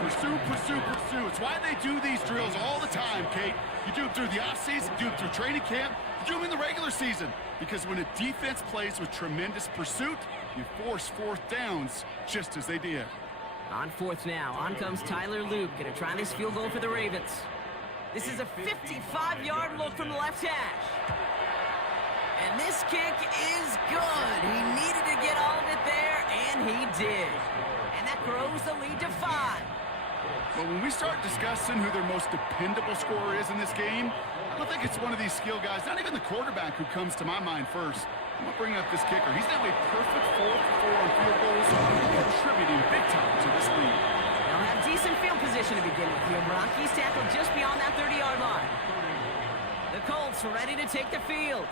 Pursue, pursue, pursue. It's why they do these drills all the time, Kate. You do it through the offseason, you do it through training camp, you do them in the regular season. Because when a defense plays with tremendous pursuit, you force 4th downs just as they did. On 4th now, on comes Tyler Luke. Gonna try this field goal for the Ravens. This is a 55-yard look from the left hash. And this kick is good. He needed to get all of it there, and he did. And that grows the lead to 5. But when we start discussing who their most dependable scorer is in this game, I don't think it's one of these skill guys, not even the quarterback, who comes to my mind first. I'm going to bring up this kicker. He's now a perfect 4 for 4 on field goals, contributing big time to this lead. They'll have decent field position to begin with here, Brock. He's tackled just beyond that 30-yard line. The Colts are ready to take the field.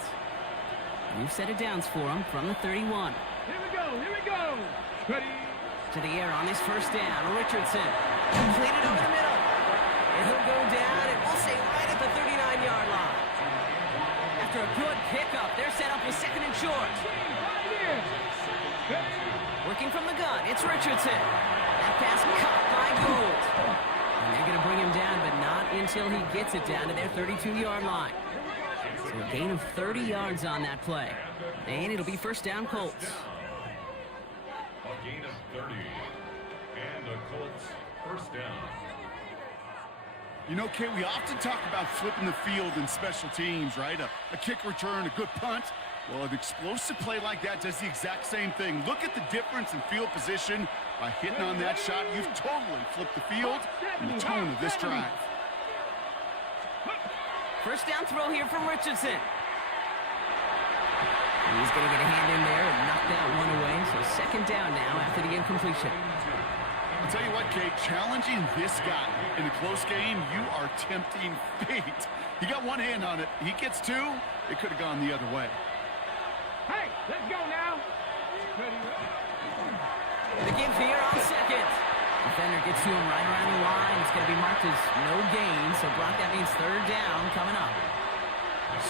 New set of downs for him from the 31. Here we go, here we go. Ready. To the air on his first down. Richardson completed over the middle. And he'll go down, and we'll say right at the 39-yard line. After a good pickup, they're set up with second and short. Right here. Ready. Working from the gun, it's Richardson. That pass caught by Gould. And they're going to bring him down, but not until he gets it down to their 32-yard line. So a gain of 30 yards on that play. And it'll be first down Colts. A gain of 30. And the Colts first down. You know, Kate, we often talk about flipping the field in special teams, right? A kick return, a good punt. Well, an explosive play like that does the exact same thing. Look at the difference in field position. By hitting on that shot, you've totally flipped the field and the tone of this drive. First down throw here from Richardson. He's going to get a hand in there and knock that one away. So second down now after the incompletion. I'll tell you what, Kate, challenging this guy in a close game, you are tempting fate. He got one hand on it. He gets two. It could have gone the other way. Hey, let's go now. Ready. The give here on second. Defender gets to him right around the line. It's going to be marked as no gain. So Brock, that means third down coming up.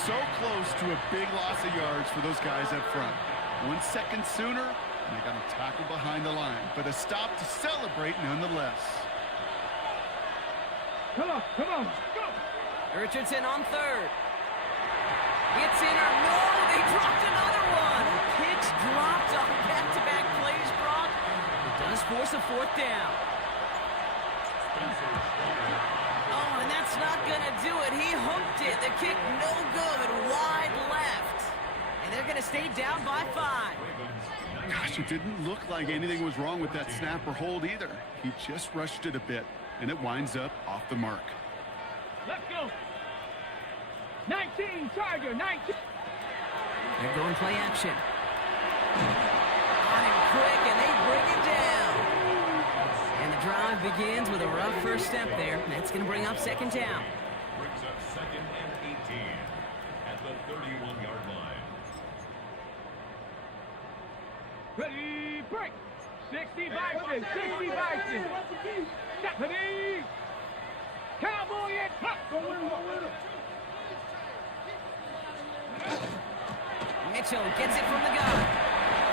So close to a big loss of yards for those guys up front. 1 second sooner, and they got a tackle behind the line. But a stop to celebrate nonetheless. Come on, come on. Go. Richardson on third. It's in or no, they dropped another one. Picks dropped on back-to-back plays, Brock. It does force a fourth down. Oh, and that's not going to do it. He hooked it. The kick no good, wide left. And they're going to stay down by 5. Gosh, it didn't look like anything was wrong with that snap or hold either. He just rushed it a bit, and it winds up off the mark. Let's go. 19, Tiger, 19. They're going play action. On him quick, and they bring him down. And the drive begins with a rough first step there. That's going to bring up second down. Brings up second and 18 at the 31-yard line. Ready, break. 60 Bison, 60 Bison. Step ready. Cowboy and hop. Mitchell gets it from the gun.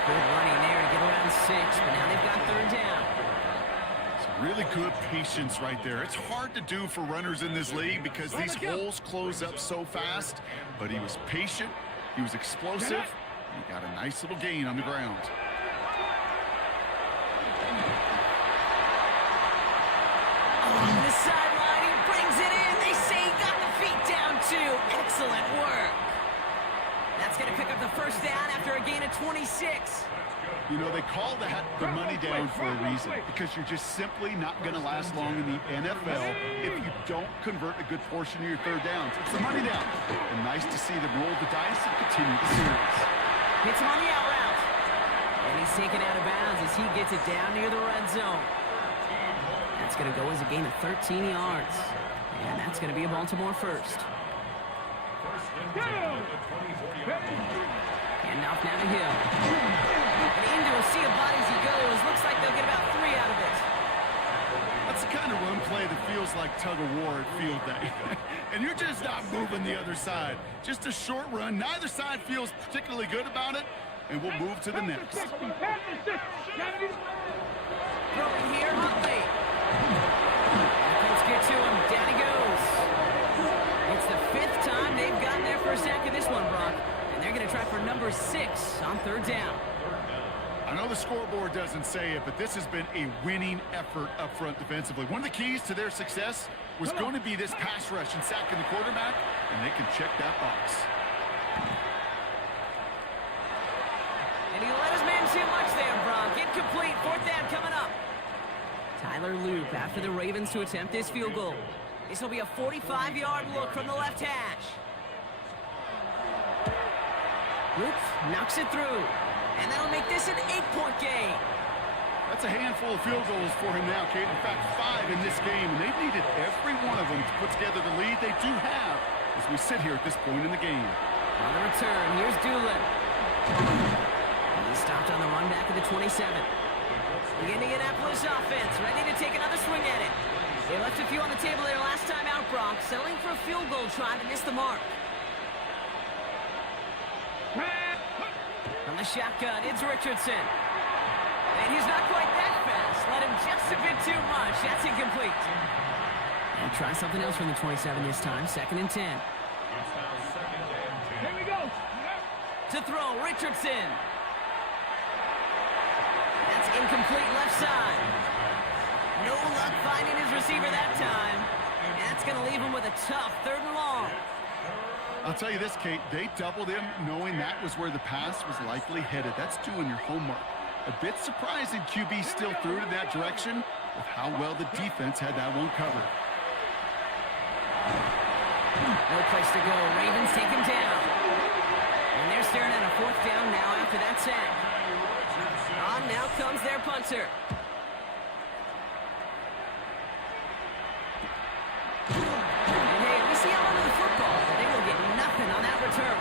Good running there to get around 6, but now they've got third down. It's really good patience right there. It's hard to do for runners in this league because these holes close up so fast. But he was patient, he was explosive, and he got a nice little gain on the ground. On the sideline, he brings it in. They say he got the feet down too. Excellent work. That's going to pick up the first down after a gain of 26. You know, they call that the money down for a reason because you're just simply not going to last long in the NFL if you don't convert a good portion of your third downs. It's the money down. And nice to see them roll the dice and continue the series. Hits him on the out route. And he's taken out of bounds as he gets it down near the red zone. That's going to go as a gain of 13 yards. And that's going to be a Baltimore first. And off now to Hill. And into a sea of bodies he goes. Looks like they'll get about 3 out of it. That's the kind of run play that feels like tug of war at field day. And you're just not moving the other side. Just a short run. Neither side feels particularly good about it. And we'll move to the next. Throwing here, Huntley. Colts get to him. Down he goes. It's the 5th time they've gotten their first sack of this one, Brock. And they're going to try for number 6 on third down. I know the scoreboard doesn't say it, but this has been a winning effort up front defensively. One of the keys to their success was going to be this pass rush and sacking the quarterback, and they can check that box. And he let his man too much there, Brock. Incomplete. Fourth down coming up. Tyler Loop after the Ravens to attempt this field goal. This will be a 45-yard look from the left hash. Loop knocks it through. And that'll make this an 8-point game. That's a handful of field goals for him now, Kate. In fact, 5 in this game, and they've needed every one of them to put together the lead they do have as we sit here at this point in the game. On the return, here's Doolin. He stopped on the run back at the 27. The Indianapolis offense ready to take another swing at it. They left a few on the table there last time out, Brock, settling for a field goal try to miss the mark. From the shotgun, it's Richardson. And he's not quite that fast. Let him just a bit too much. That's incomplete. And try something else from the 27 this time. 2nd and 10. Here we go. To throw, Richardson. That's incomplete left side. No luck finding his receiver that time. And that's going to leave him with a tough 3rd and long. I'll tell you this, Kate, they doubled him knowing that was where the pass was likely headed. That's doing your homework. A bit surprising QB still threw it in that direction with how well the defense had that one covered. No place to go. Ravens take him down. And they're staring at a 4th down now after that sack. On now comes their punter. And hey, we see how under the football, but they will get nothing on that return.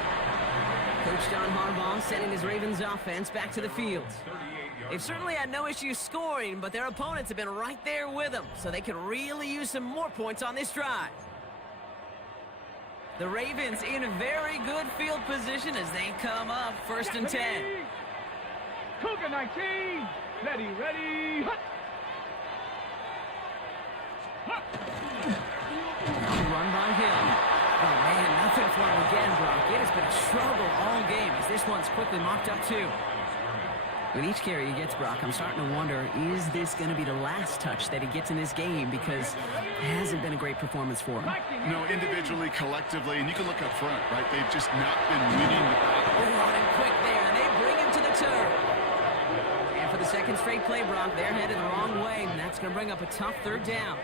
Coach John Harbaugh sending his Ravens offense back to the field. They've certainly had no issues scoring, but their opponents have been right there with them, so they could really use some more points on this drive. The Ravens in a very good field position as they come up 1st and 10. Cougar 19. Ready, ready. Hut. Hut. Run by him. Oh, man, nothing for him again, Brock. It has been a struggle all game as this one's quickly mocked up, too. With each carry he gets, Brock, I'm starting to wonder, is this going to be the last touch that he gets in this game? Because it hasn't been a great performance for him. No, individually, collectively, and you can look up front, right? They've just not been winning the battle. Oh, running quick there, and they bring him to the turn. And for the 2nd straight play, Brock, they're headed the wrong way, and that's going to bring up a tough 3rd down.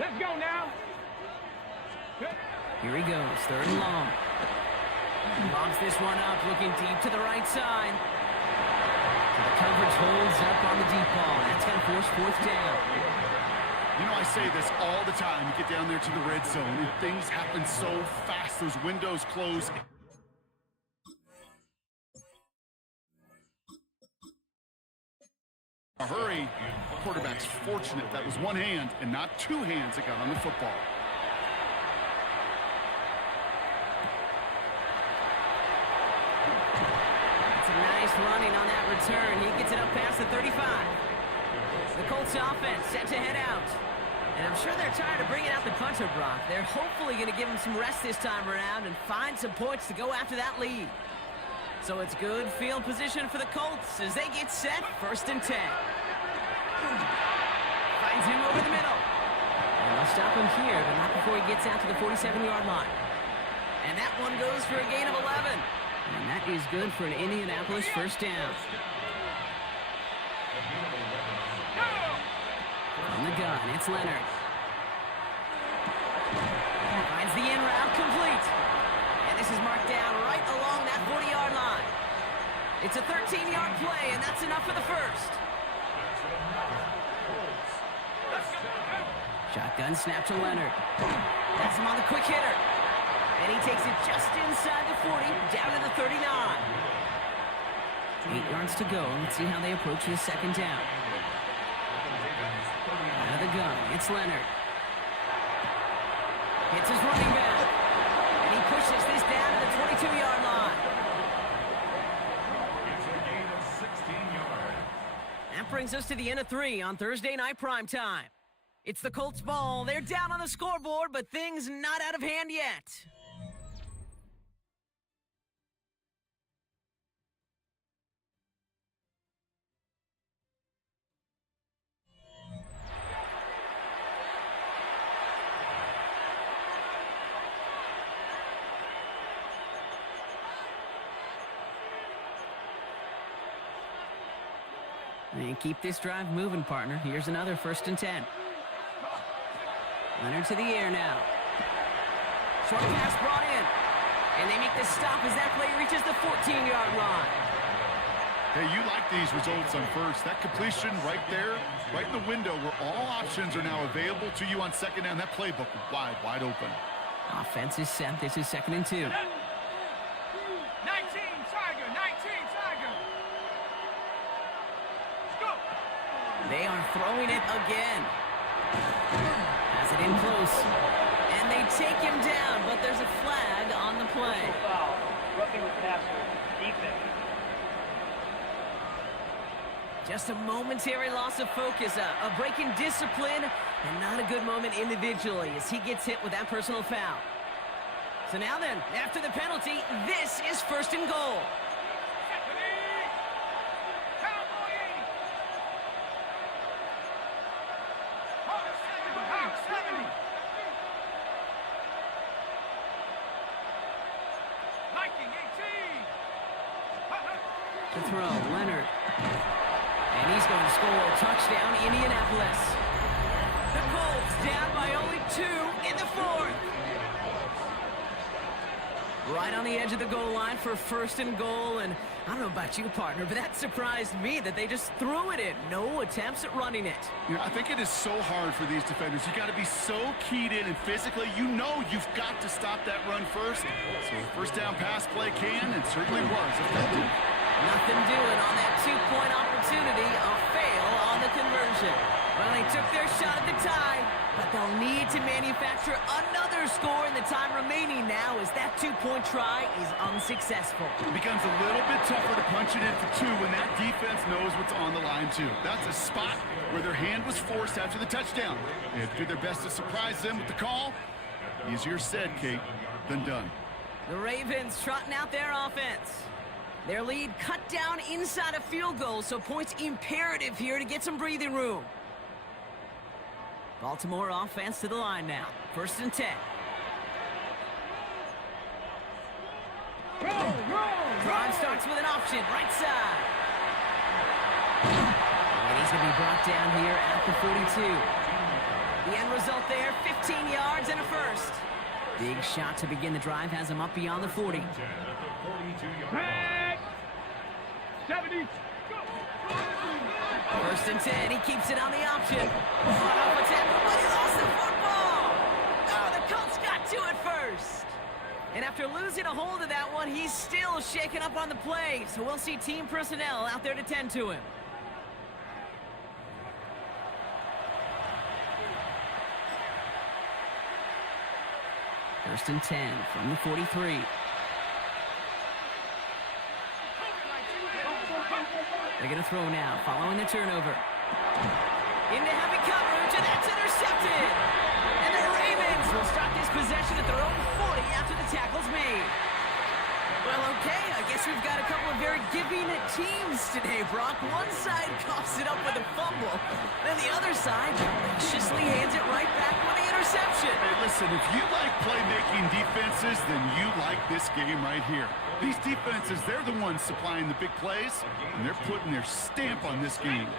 Let's go now. Here he goes, 3rd and long. Lobs this one up, looking deep to the right side. So the coverage holds up on the deep ball. That's going to force 4th down. You know, I say this all the time. You get down there to the red zone, and things happen so fast. Those windows close. A hurry. Quarterback's fortunate that was one hand and not 2 hands that got on the football. That's a nice running on that return. He gets it up past the 35. The Colts offense set to head out. And I'm sure they're tired of bringing out the punter, Brock. They're hopefully going to give him some rest this time around and find some points to go after that lead. So it's good field position for the Colts as they get set 1st and 10. Finds him over the middle. And they'll stop him here, but not before he gets out to the 47-yard line. And that one goes for a gain of 11. And that is good for an Indianapolis 1st down. From the gun, it's Leonard. Finds the in route complete. And this is marked down right along that 40-yard line. It's a 13-yard play, and that's enough for the 1st. Shotgun snap to Leonard. That's him on the quick hitter. And he takes it just inside the 40, down to the 39. 8 yards to go. Let's see how they approach this 2nd down. Out of the gun, it's Leonard. Hits his running back. And he pushes this down to the 22-yard line. It's a gain of 16 yards. That brings us to the end of 3 on Thursday night primetime. It's the Colts ball. They're down on the scoreboard, but things not out of hand yet. And keep this drive moving, partner. Here's another 1st and 10. Leonard to the air now. Short pass brought in. And they make the stop as that play reaches the 14-yard line. Hey, you like these results on first. That completion right there, right in the window where all options are now available to you on second down. That playbook wide open. Offense is set. This is 2nd and 2. 19 Tiger, 19 Tiger. Go. They are throwing it again. Has it in close. And they take him down, but there's a flag on the play. Foul. Roughing the passer. Defense. Just a momentary loss of focus, a break in discipline, and not a good moment individually as he gets hit with that personal foul. So now then, after the penalty, this is 1st and goal. Cowboy 80. Hawk 70. 19, 18. To throw, Leonard. And he's going to score a touchdown, Indianapolis. The Colts down by only 2 in the 4th. Right on the edge of the goal line for 1st and goal, and I don't know about you, partner, but that surprised me that they just threw it in. No attempts at running it. You know, I think it is so hard for these defenders. You got to be so keyed in and physically, you know you've got to stop that run first. So the first down pass play can and certainly was effective. Nothing doing on that 2-point opportunity. A fail on the conversion. Well, they took their shot at the tie, but they'll need to manufacture another score in the time remaining now as that 2-point try is unsuccessful. It becomes a little bit tougher to punch it in for 2 when that defense knows what's on the line, too. That's a spot where their hand was forced after the touchdown. They did their best to surprise them with the call. Easier said, Kate, than done. The Ravens trotting out their offense. Their lead cut down inside a field goal, so points imperative here to get some breathing room. Baltimore offense to the line now. 1st and 10. Drive starts with an option, right side. And he's going to be brought down here at the 42. The end result there, 15 yards and a first. Big shot to begin the drive has him up beyond the 40. 70. 1st and 10, he keeps it on the option. One off attempt, but he lost the football. Oh, the Colts got to it first. And after losing a hold of that one, he's still shaken up on the play. So we'll see team personnel out there to tend to him. First and 10 from the 43. They're going to throw now, following the turnover. Into heavy coverage, and that's intercepted. And the Ravens will start this possession at their own 40 after the tackle's made. Well, okay, I guess we've got a couple of very giving teams today, Brock. One side coughs it up with a fumble, then the other side graciously hands it right back with the interception. Hey, listen, if you like playmaking defenses, then you like this game right here. These defenses, they're the ones supplying the big plays, and they're putting their stamp on this game.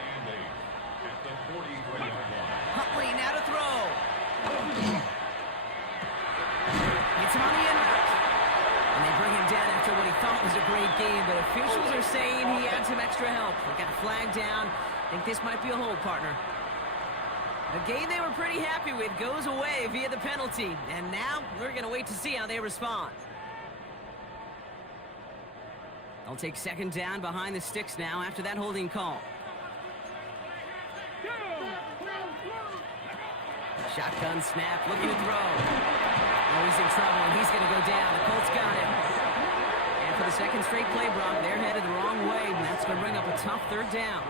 Huntley now to throw. It's on the in route. And they bring him down after what he thought was a great game, but officials are saying he had some extra help. They got a flag down. I think this might be a hold, partner. A game they were pretty happy with goes away via the penalty, and now we're going to wait to see how they respond. They'll take 2nd down behind the sticks now after that holding call. Shotgun snap, looking to throw. Oh, he's in trouble, and he's going to go down. The Colts got him. And for the 2nd straight play, Brock, they're headed the wrong way, and that's going to bring up a tough 3rd down.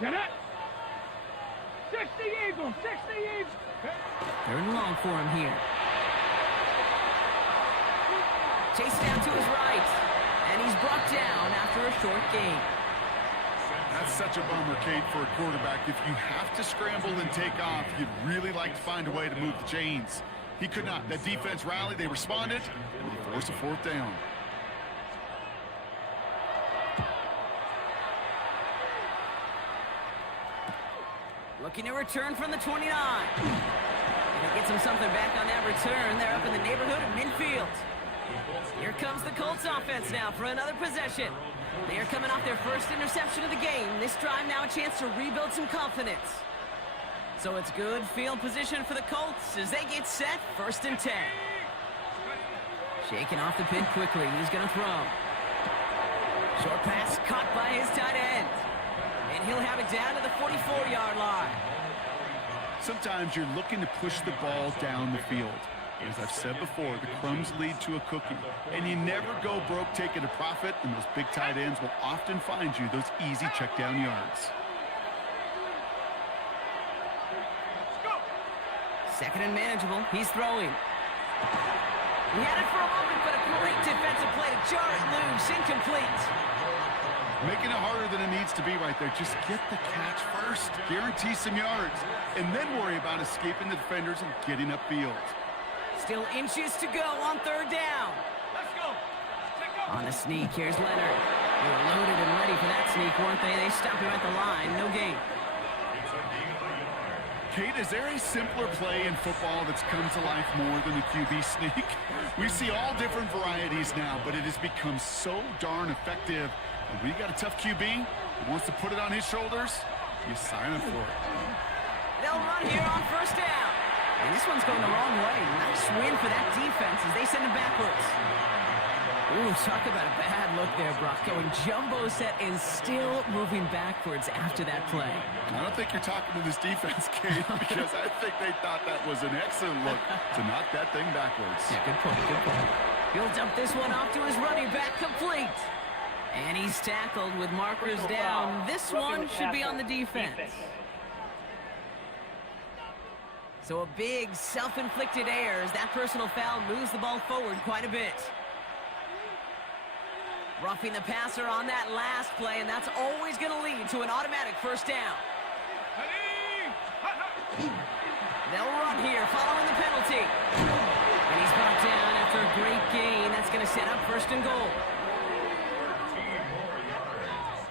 Get it. 60 Eagles, 60 Eagles. 3rd and long for him here. Chased down to his right, and he's brought down after a short gain. That's such a bummer, Kate, for a quarterback. If you have to scramble and take off, you'd really like to find a way to move the chains. He could not. That defense rallied, they responded, and they forced a fourth down. Looking to return from the 29. And it gets him something back on that return. They're up in the neighborhood of midfield. Here comes the Colts offense now for another possession. They are coming off their first interception of the game. This drive now a chance to rebuild some confidence. So it's good field position for the Colts as they get set, 1st and 10. Shaking off the pin quickly. He's going to throw. Short pass caught by his tight end. And he'll have it down to the 44-yard line. Sometimes you're looking to push the ball down the field. As I've said before, the crumbs lead to a cookie. And you never go broke taking a profit, and those big tight ends will often find you those easy check down yards. Second and manageable. He's throwing. He had it for a moment, but a great defensive play to jar it loose. Incomplete. Making it harder than it needs to be right there. Just get the catch first. Guarantee some yards. And then worry about escaping the defenders and getting upfield. Still inches to go on 3rd down. Let's go. Take go. On the sneak, here's Leonard. They were loaded and ready for that sneak, weren't they? They stopped him at the line. No gain. Kate, is there a simpler play in football that's come to life more than the QB sneak? We see all different varieties now, but it has become so darn effective. And when you got a tough QB who wants to put it on his shoulders, you sign up for it. They'll run here on 1st down. And this one's going the wrong way. Nice win for that defense as they send him backwards. Ooh, talk about a bad look there, Brock. Going jumbo set and still moving backwards after that play. I don't think you're talking to this defense, Kate, because I think they thought that was an excellent look to knock that thing backwards. Yeah, good point, good point. He'll dump this one off to his running back, complete. And he's tackled with markers down. This one should be on the defense. So a big self-inflicted error as that personal foul moves the ball forward quite a bit. Roughing the passer on that last play, and that's always going to lead to an automatic 1st down. They'll run here following the penalty. And he's brought down after a great gain. That's going to set up 1st and goal. 13 more yards.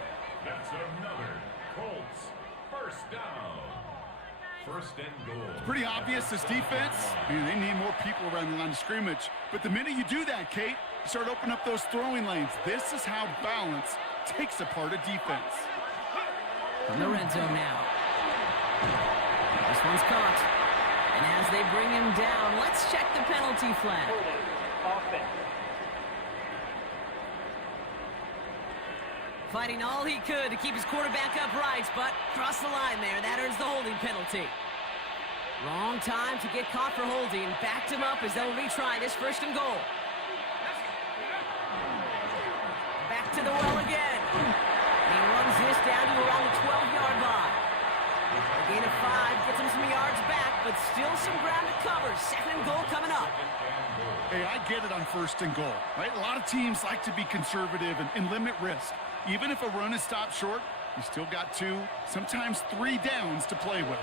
That's another Colts 1st down. 1st and goal. Pretty obvious, this defense, they need more people around the line of scrimmage. But the minute you do that, Kate, you start opening up those throwing lanes. This is how balance takes apart a defense. From the red zone now. This one's caught. And as they bring him down, let's check the penalty flag. Offense. Fighting all he could to keep his quarterback upright, but crossed the line there. That earns the holding penalty. Wrong time to get caught for holding. Backed him up as they'll retry this 1st and goal. Back to the well again. And he runs this down to around the 12-yard line. A gain of 5 gets him some yards back, but still some ground to cover. 2nd and goal coming up. Hey, I get it on 1st and goal, right? A lot of teams like to be conservative and limit risk. Even if a run is stopped short, you still got 2, sometimes 3 downs to play with.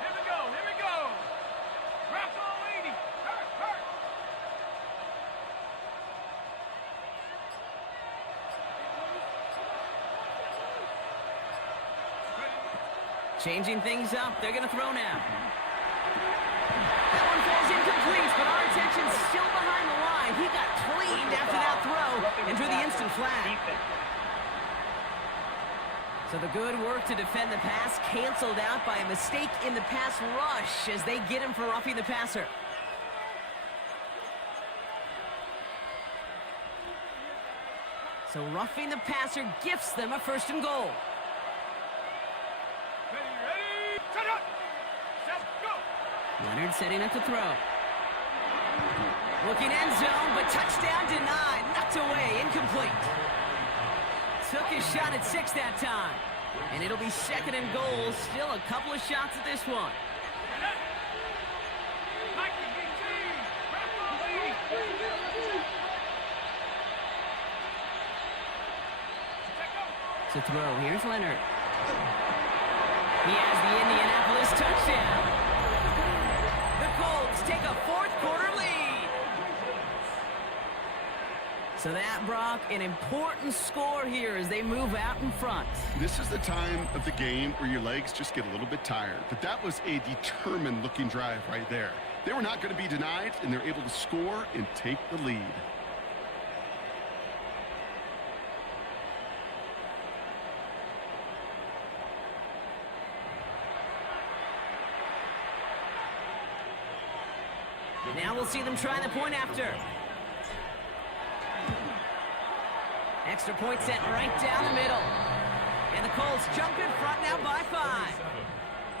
Here we go. Here we go. Rock on, lady. Hurt, hurt. Changing things up. They're going to throw now. That one falls incomplete, but our attention's still behind the line. He got cleaned after that throw and drew the instant flag. So the good work to defend the pass canceled out by a mistake in the pass rush as they get him for roughing the passer. So roughing the passer gifts them a 1st and goal. Ready, set up. Set, go. Leonard setting up to throw. Looking end zone, but touchdown denied. Knocked away, incomplete. Took his shot at 6 that time. And it'll be 2nd and goal. Still a couple of shots at this one. To throw, here's Leonard. He has the Indianapolis touchdown. The Colts Colts take a fourth-quarter lead. So that, Brock, an important score here as they move out in front. This is the time of the game where your legs just get a little bit tired. But that was a determined-looking drive right there. They were not going to be denied, and they're able to score and take the lead. Now we'll see them try the point after. Extra point set right down the middle. And the Colts jump in front now by 5.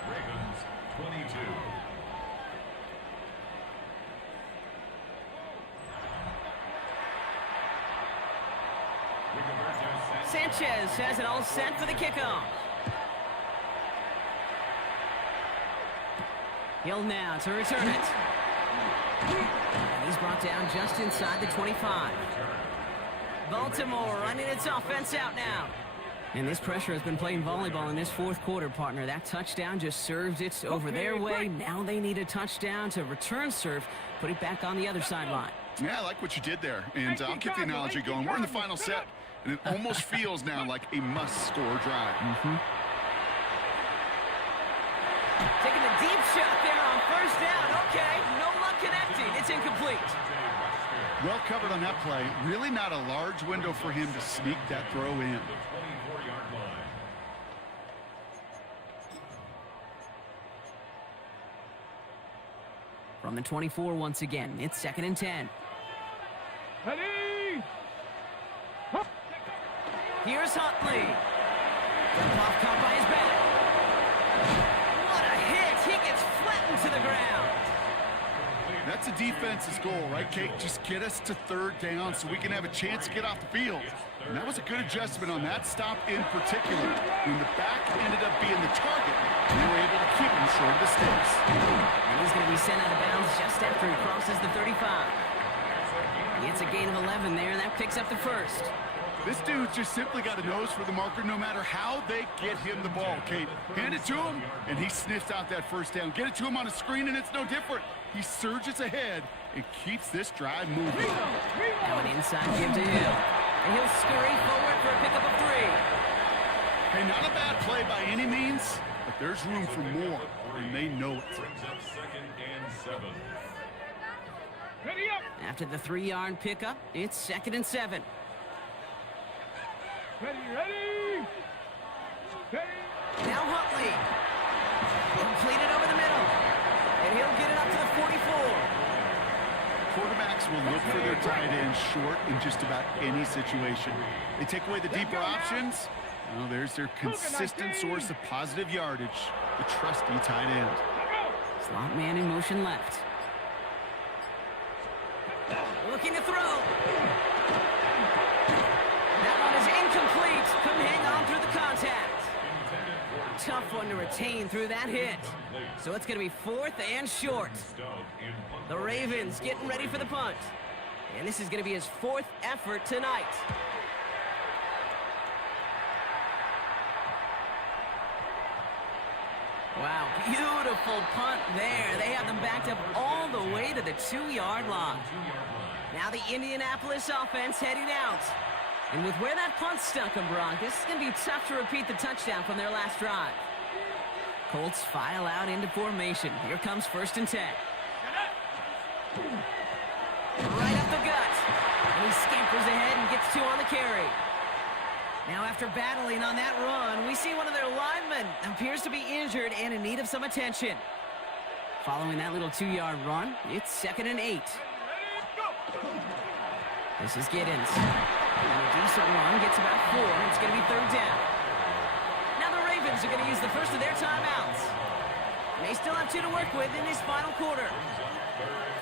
Ravens 22. Sanchez has it all set for the kickoff. Hill now to return it. And he's brought down just inside the 25. Baltimore running its offense out now. And this pressure has been playing volleyball in this fourth quarter, partner. That touchdown just served it over their way. Now they need a touchdown to return serve, put it back on the other sideline. Yeah, I like what you did there. And I'll keep the analogy going. We're in the final set, and it almost feels now like a must-score drive. Taking the deep shot there on first down. Okay, no luck connecting. It's incomplete. Well covered on that play. Really not a large window for him to sneak that throw in. The 24-yard line. From the 24 once again, it's 2nd and 10. Ready? Here's Huntley. Dump-off caught by his back. What a hit. He gets flattened to the ground. That's a defense's goal, right, Kate? Just get us to 3rd down so we can have a chance to get off the field. And that was a good adjustment on that stop in particular. When the back ended up being the target, they were able to keep him short of the sticks. And he's going to be sent out of bounds just after he crosses the 35. It's a gain of 11 there, and that picks up the first. This dude's just simply got a nose for the marker no matter how they get him the ball, Kate. Hand it to him, and he sniffs out that first down. Get it to him on a screen, and it's no different. He surges ahead and keeps this drive moving. Now an inside give to Hill. And he'll scurry forward for a pickup of 3. Hey, not a bad play by any means, but there's room for more, and they know it. Brings up 2nd and 7. Ready up. After the 3-yard pickup, it's 2nd and 7. Ready, ready. Ready. Now Huntley. Completed over the middle. And he'll get it up to the 44. Quarterbacks will look for their tight end short in just about any situation. They take away the deeper options. Well, there's their consistent source of positive yardage, the trusty tight end. Slot man in motion left. Looking to throw. That one is incomplete. Couldn't hang on through the contact. Tough one to retain through that hit. So it's going to be 4th and short. The Ravens getting ready for the punt. And this is going to be his 4th effort tonight. Wow, beautiful punt there. They have them backed up all the way to the 2-yard line. Now the Indianapolis offense heading out. And with where that punt stuck them, Brock, this is going to be tough to repeat the touchdown from their last drive. Colts file out into formation. Here comes 1st and 10. Right up the gut. And he scampers ahead and gets 2 on the carry. Now after battling on that run, we see one of their linemen appears to be injured and in need of some attention. Following that little 2-yard run, it's 2nd and 8. This is Giddens. And a decent run gets about 4. It's going to be 3rd down. Now the Ravens are going to use the first of their timeouts. And they still have 2 to work with in this final quarter.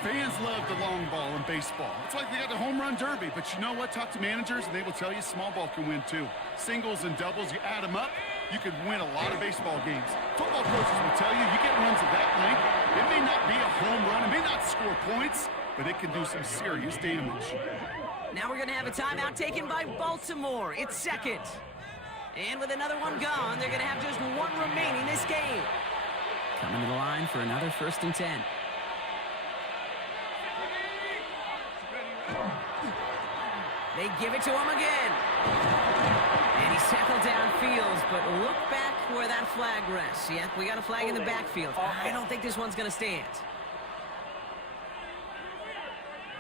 Fans love the long ball in baseball. It's like they got the home run derby, but you know what? Talk to managers, and they will tell you small ball can win too. Singles and doubles, you add them up, you can win a lot of baseball games. Football coaches will tell you, you get runs of that length, it may not be a home run, it may not score points, but it can do some serious damage. Now we're going to have a timeout taken by Baltimore. It's 2nd. And with another one gone, they're going to have just 1 remaining this game. Coming to the line for another 1st and 10. They give it to him again. And he's tackled downfield, but look back where that flag rests. Yeah, we got a flag in the backfield. I don't think this one's going to stand.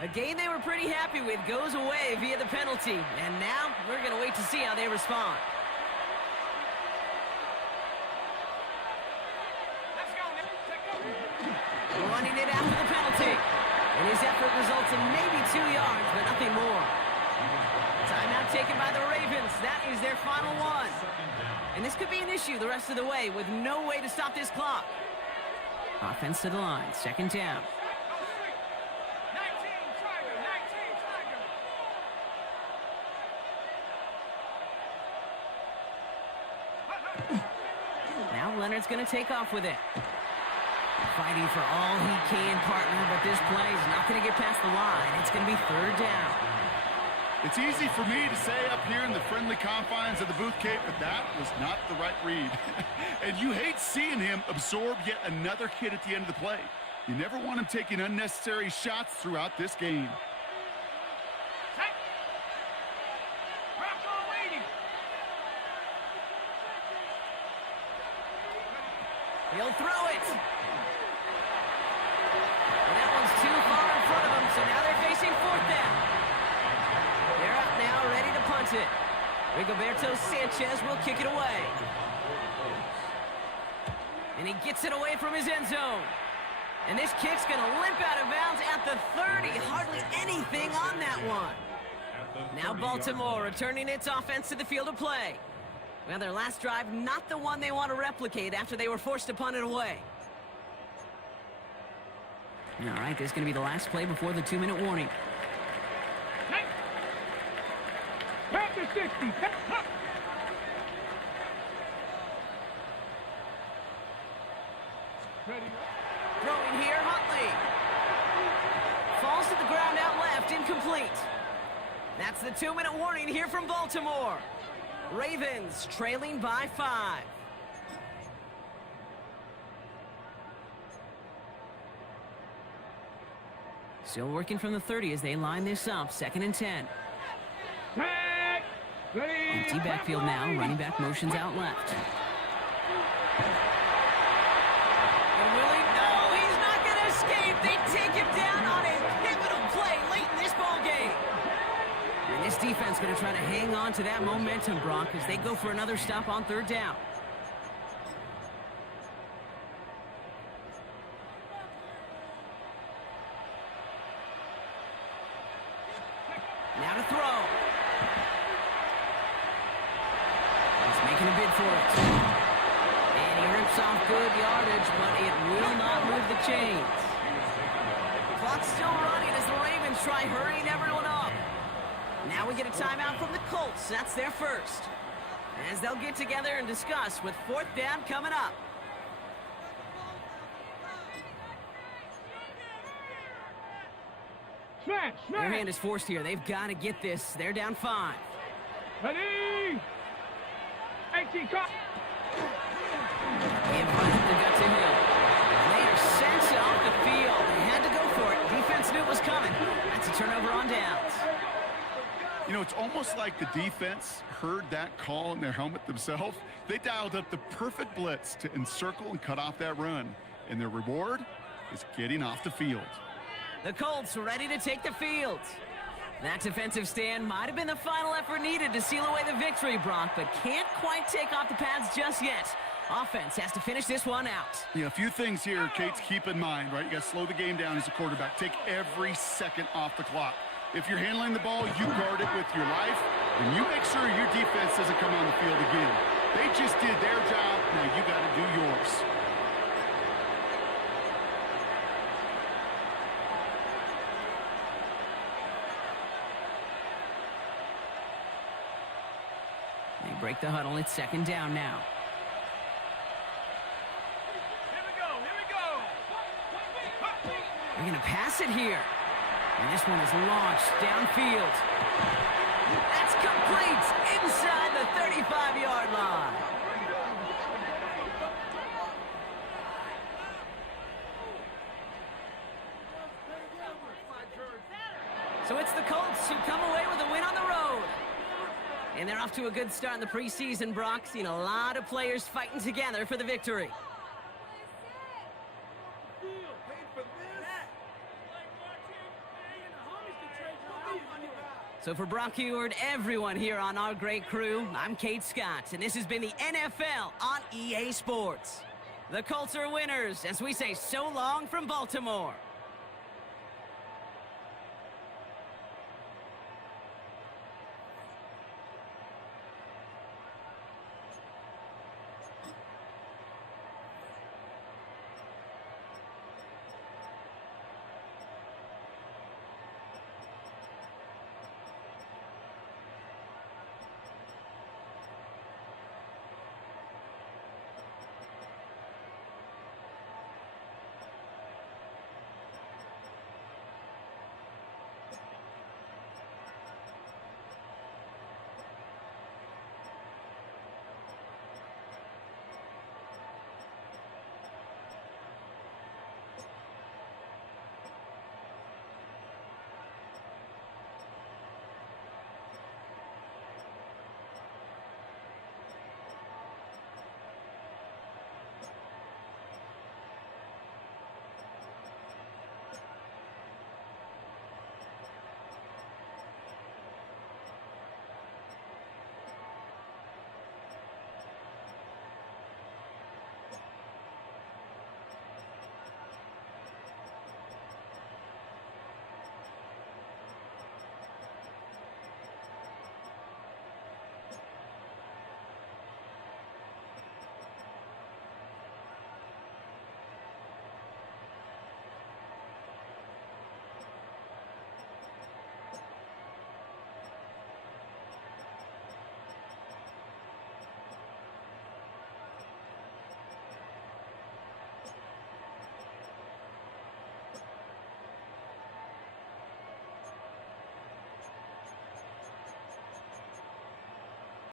A game they were pretty happy with goes away via the penalty. And now we're going to wait to see how they respond. Let's go. Take over. Running it after the penalty. And his effort results in maybe 2 yards, but nothing more. Timeout taken by the Ravens. That is their final one. And this could be an issue the rest of the way with no way to stop this clock. Offense to the line. Second down. Go sweep. 19, Tiger. 19, Tiger. Now Leonard's going to take off with it. Fighting for all he can, partner, but this play is not going to get past the line. It's going to be third down. It's easy for me to say up here in the friendly confines of the booth, Kate, but that was not the right read. And you hate seeing him absorb yet another hit at the end of the play. You never want him taking unnecessary shots throughout this game. Set. Bronco waiting. He'll throw it. And that one's too far in front of him, so now they're facing fourth down. They're out now, ready to punt it. Rigoberto Sanchez will kick it away. And he gets it away from his end zone. And this kick's going to limp out of bounds at the 30. Hardly anything on that one. Now Baltimore returning its offense to the field of play. Well, their last drive, not the one they want to replicate after they were forced to punt it away. All right, this is going to be the last play before the 2-minute warning. Back to 60. Ready. Throwing here, Huntley. Falls to the ground out left, incomplete. That's the 2-minute warning here from Baltimore. Ravens trailing by 5. Still working from the 30 as they line this up. 2nd and 10. Empty backfield now. Running back motions out left. And Willie, no, he's not going to escape. They take him down on a pivotal play late in this ball game. And this defense going to try to hang on to that momentum, Brock, as they go for another stop on 3rd down. Now to throw. He's making a bid for it. And he rips off good yardage, but it will not move the chains. Clock's still running as the Ravens try hurrying everyone up. Now we get a timeout from the Colts. That's their first. As they'll get together and discuss with 4th down coming up. Smash, Their smash. hand is forced here. They've got to get this. They're down 5. Ready. 18, cut. In front of the gut to Hill. They are sent off the field. They had to go for it. Defense knew it was coming. That's a turnover on downs. You know, it's almost like the defense heard that call in their helmet themselves. They dialed up the perfect blitz to encircle and cut off that run. And their reward is getting off the field. The Colts ready to take the field. That defensive stand might have been the final effort needed to seal away the victory, Brock, but can't quite take off the pads just yet. Offense has to finish this one out. Yeah, a few things here, Kate, to keep in mind, right? You got to slow the game down as a quarterback. Take every second off the clock. If you're handling the ball, you guard it with your life, and you make sure your defense doesn't come on the field again. They just did their job. Now you got to do yours. They break the huddle. It's 2nd down now. Here we go, here we go. They're going to pass it here. And this one is launched downfield. That's complete inside the 35-yard line. So it's the Colts who come away with a win on the road. And they're off to a good start in the preseason, Brock. Seen a lot of players fighting together for the victory. So for Brock Eward, everyone here on our great crew, I'm Kate Scott, and this has been the NFL on EA Sports. The Colts are winners as we say so long from Baltimore.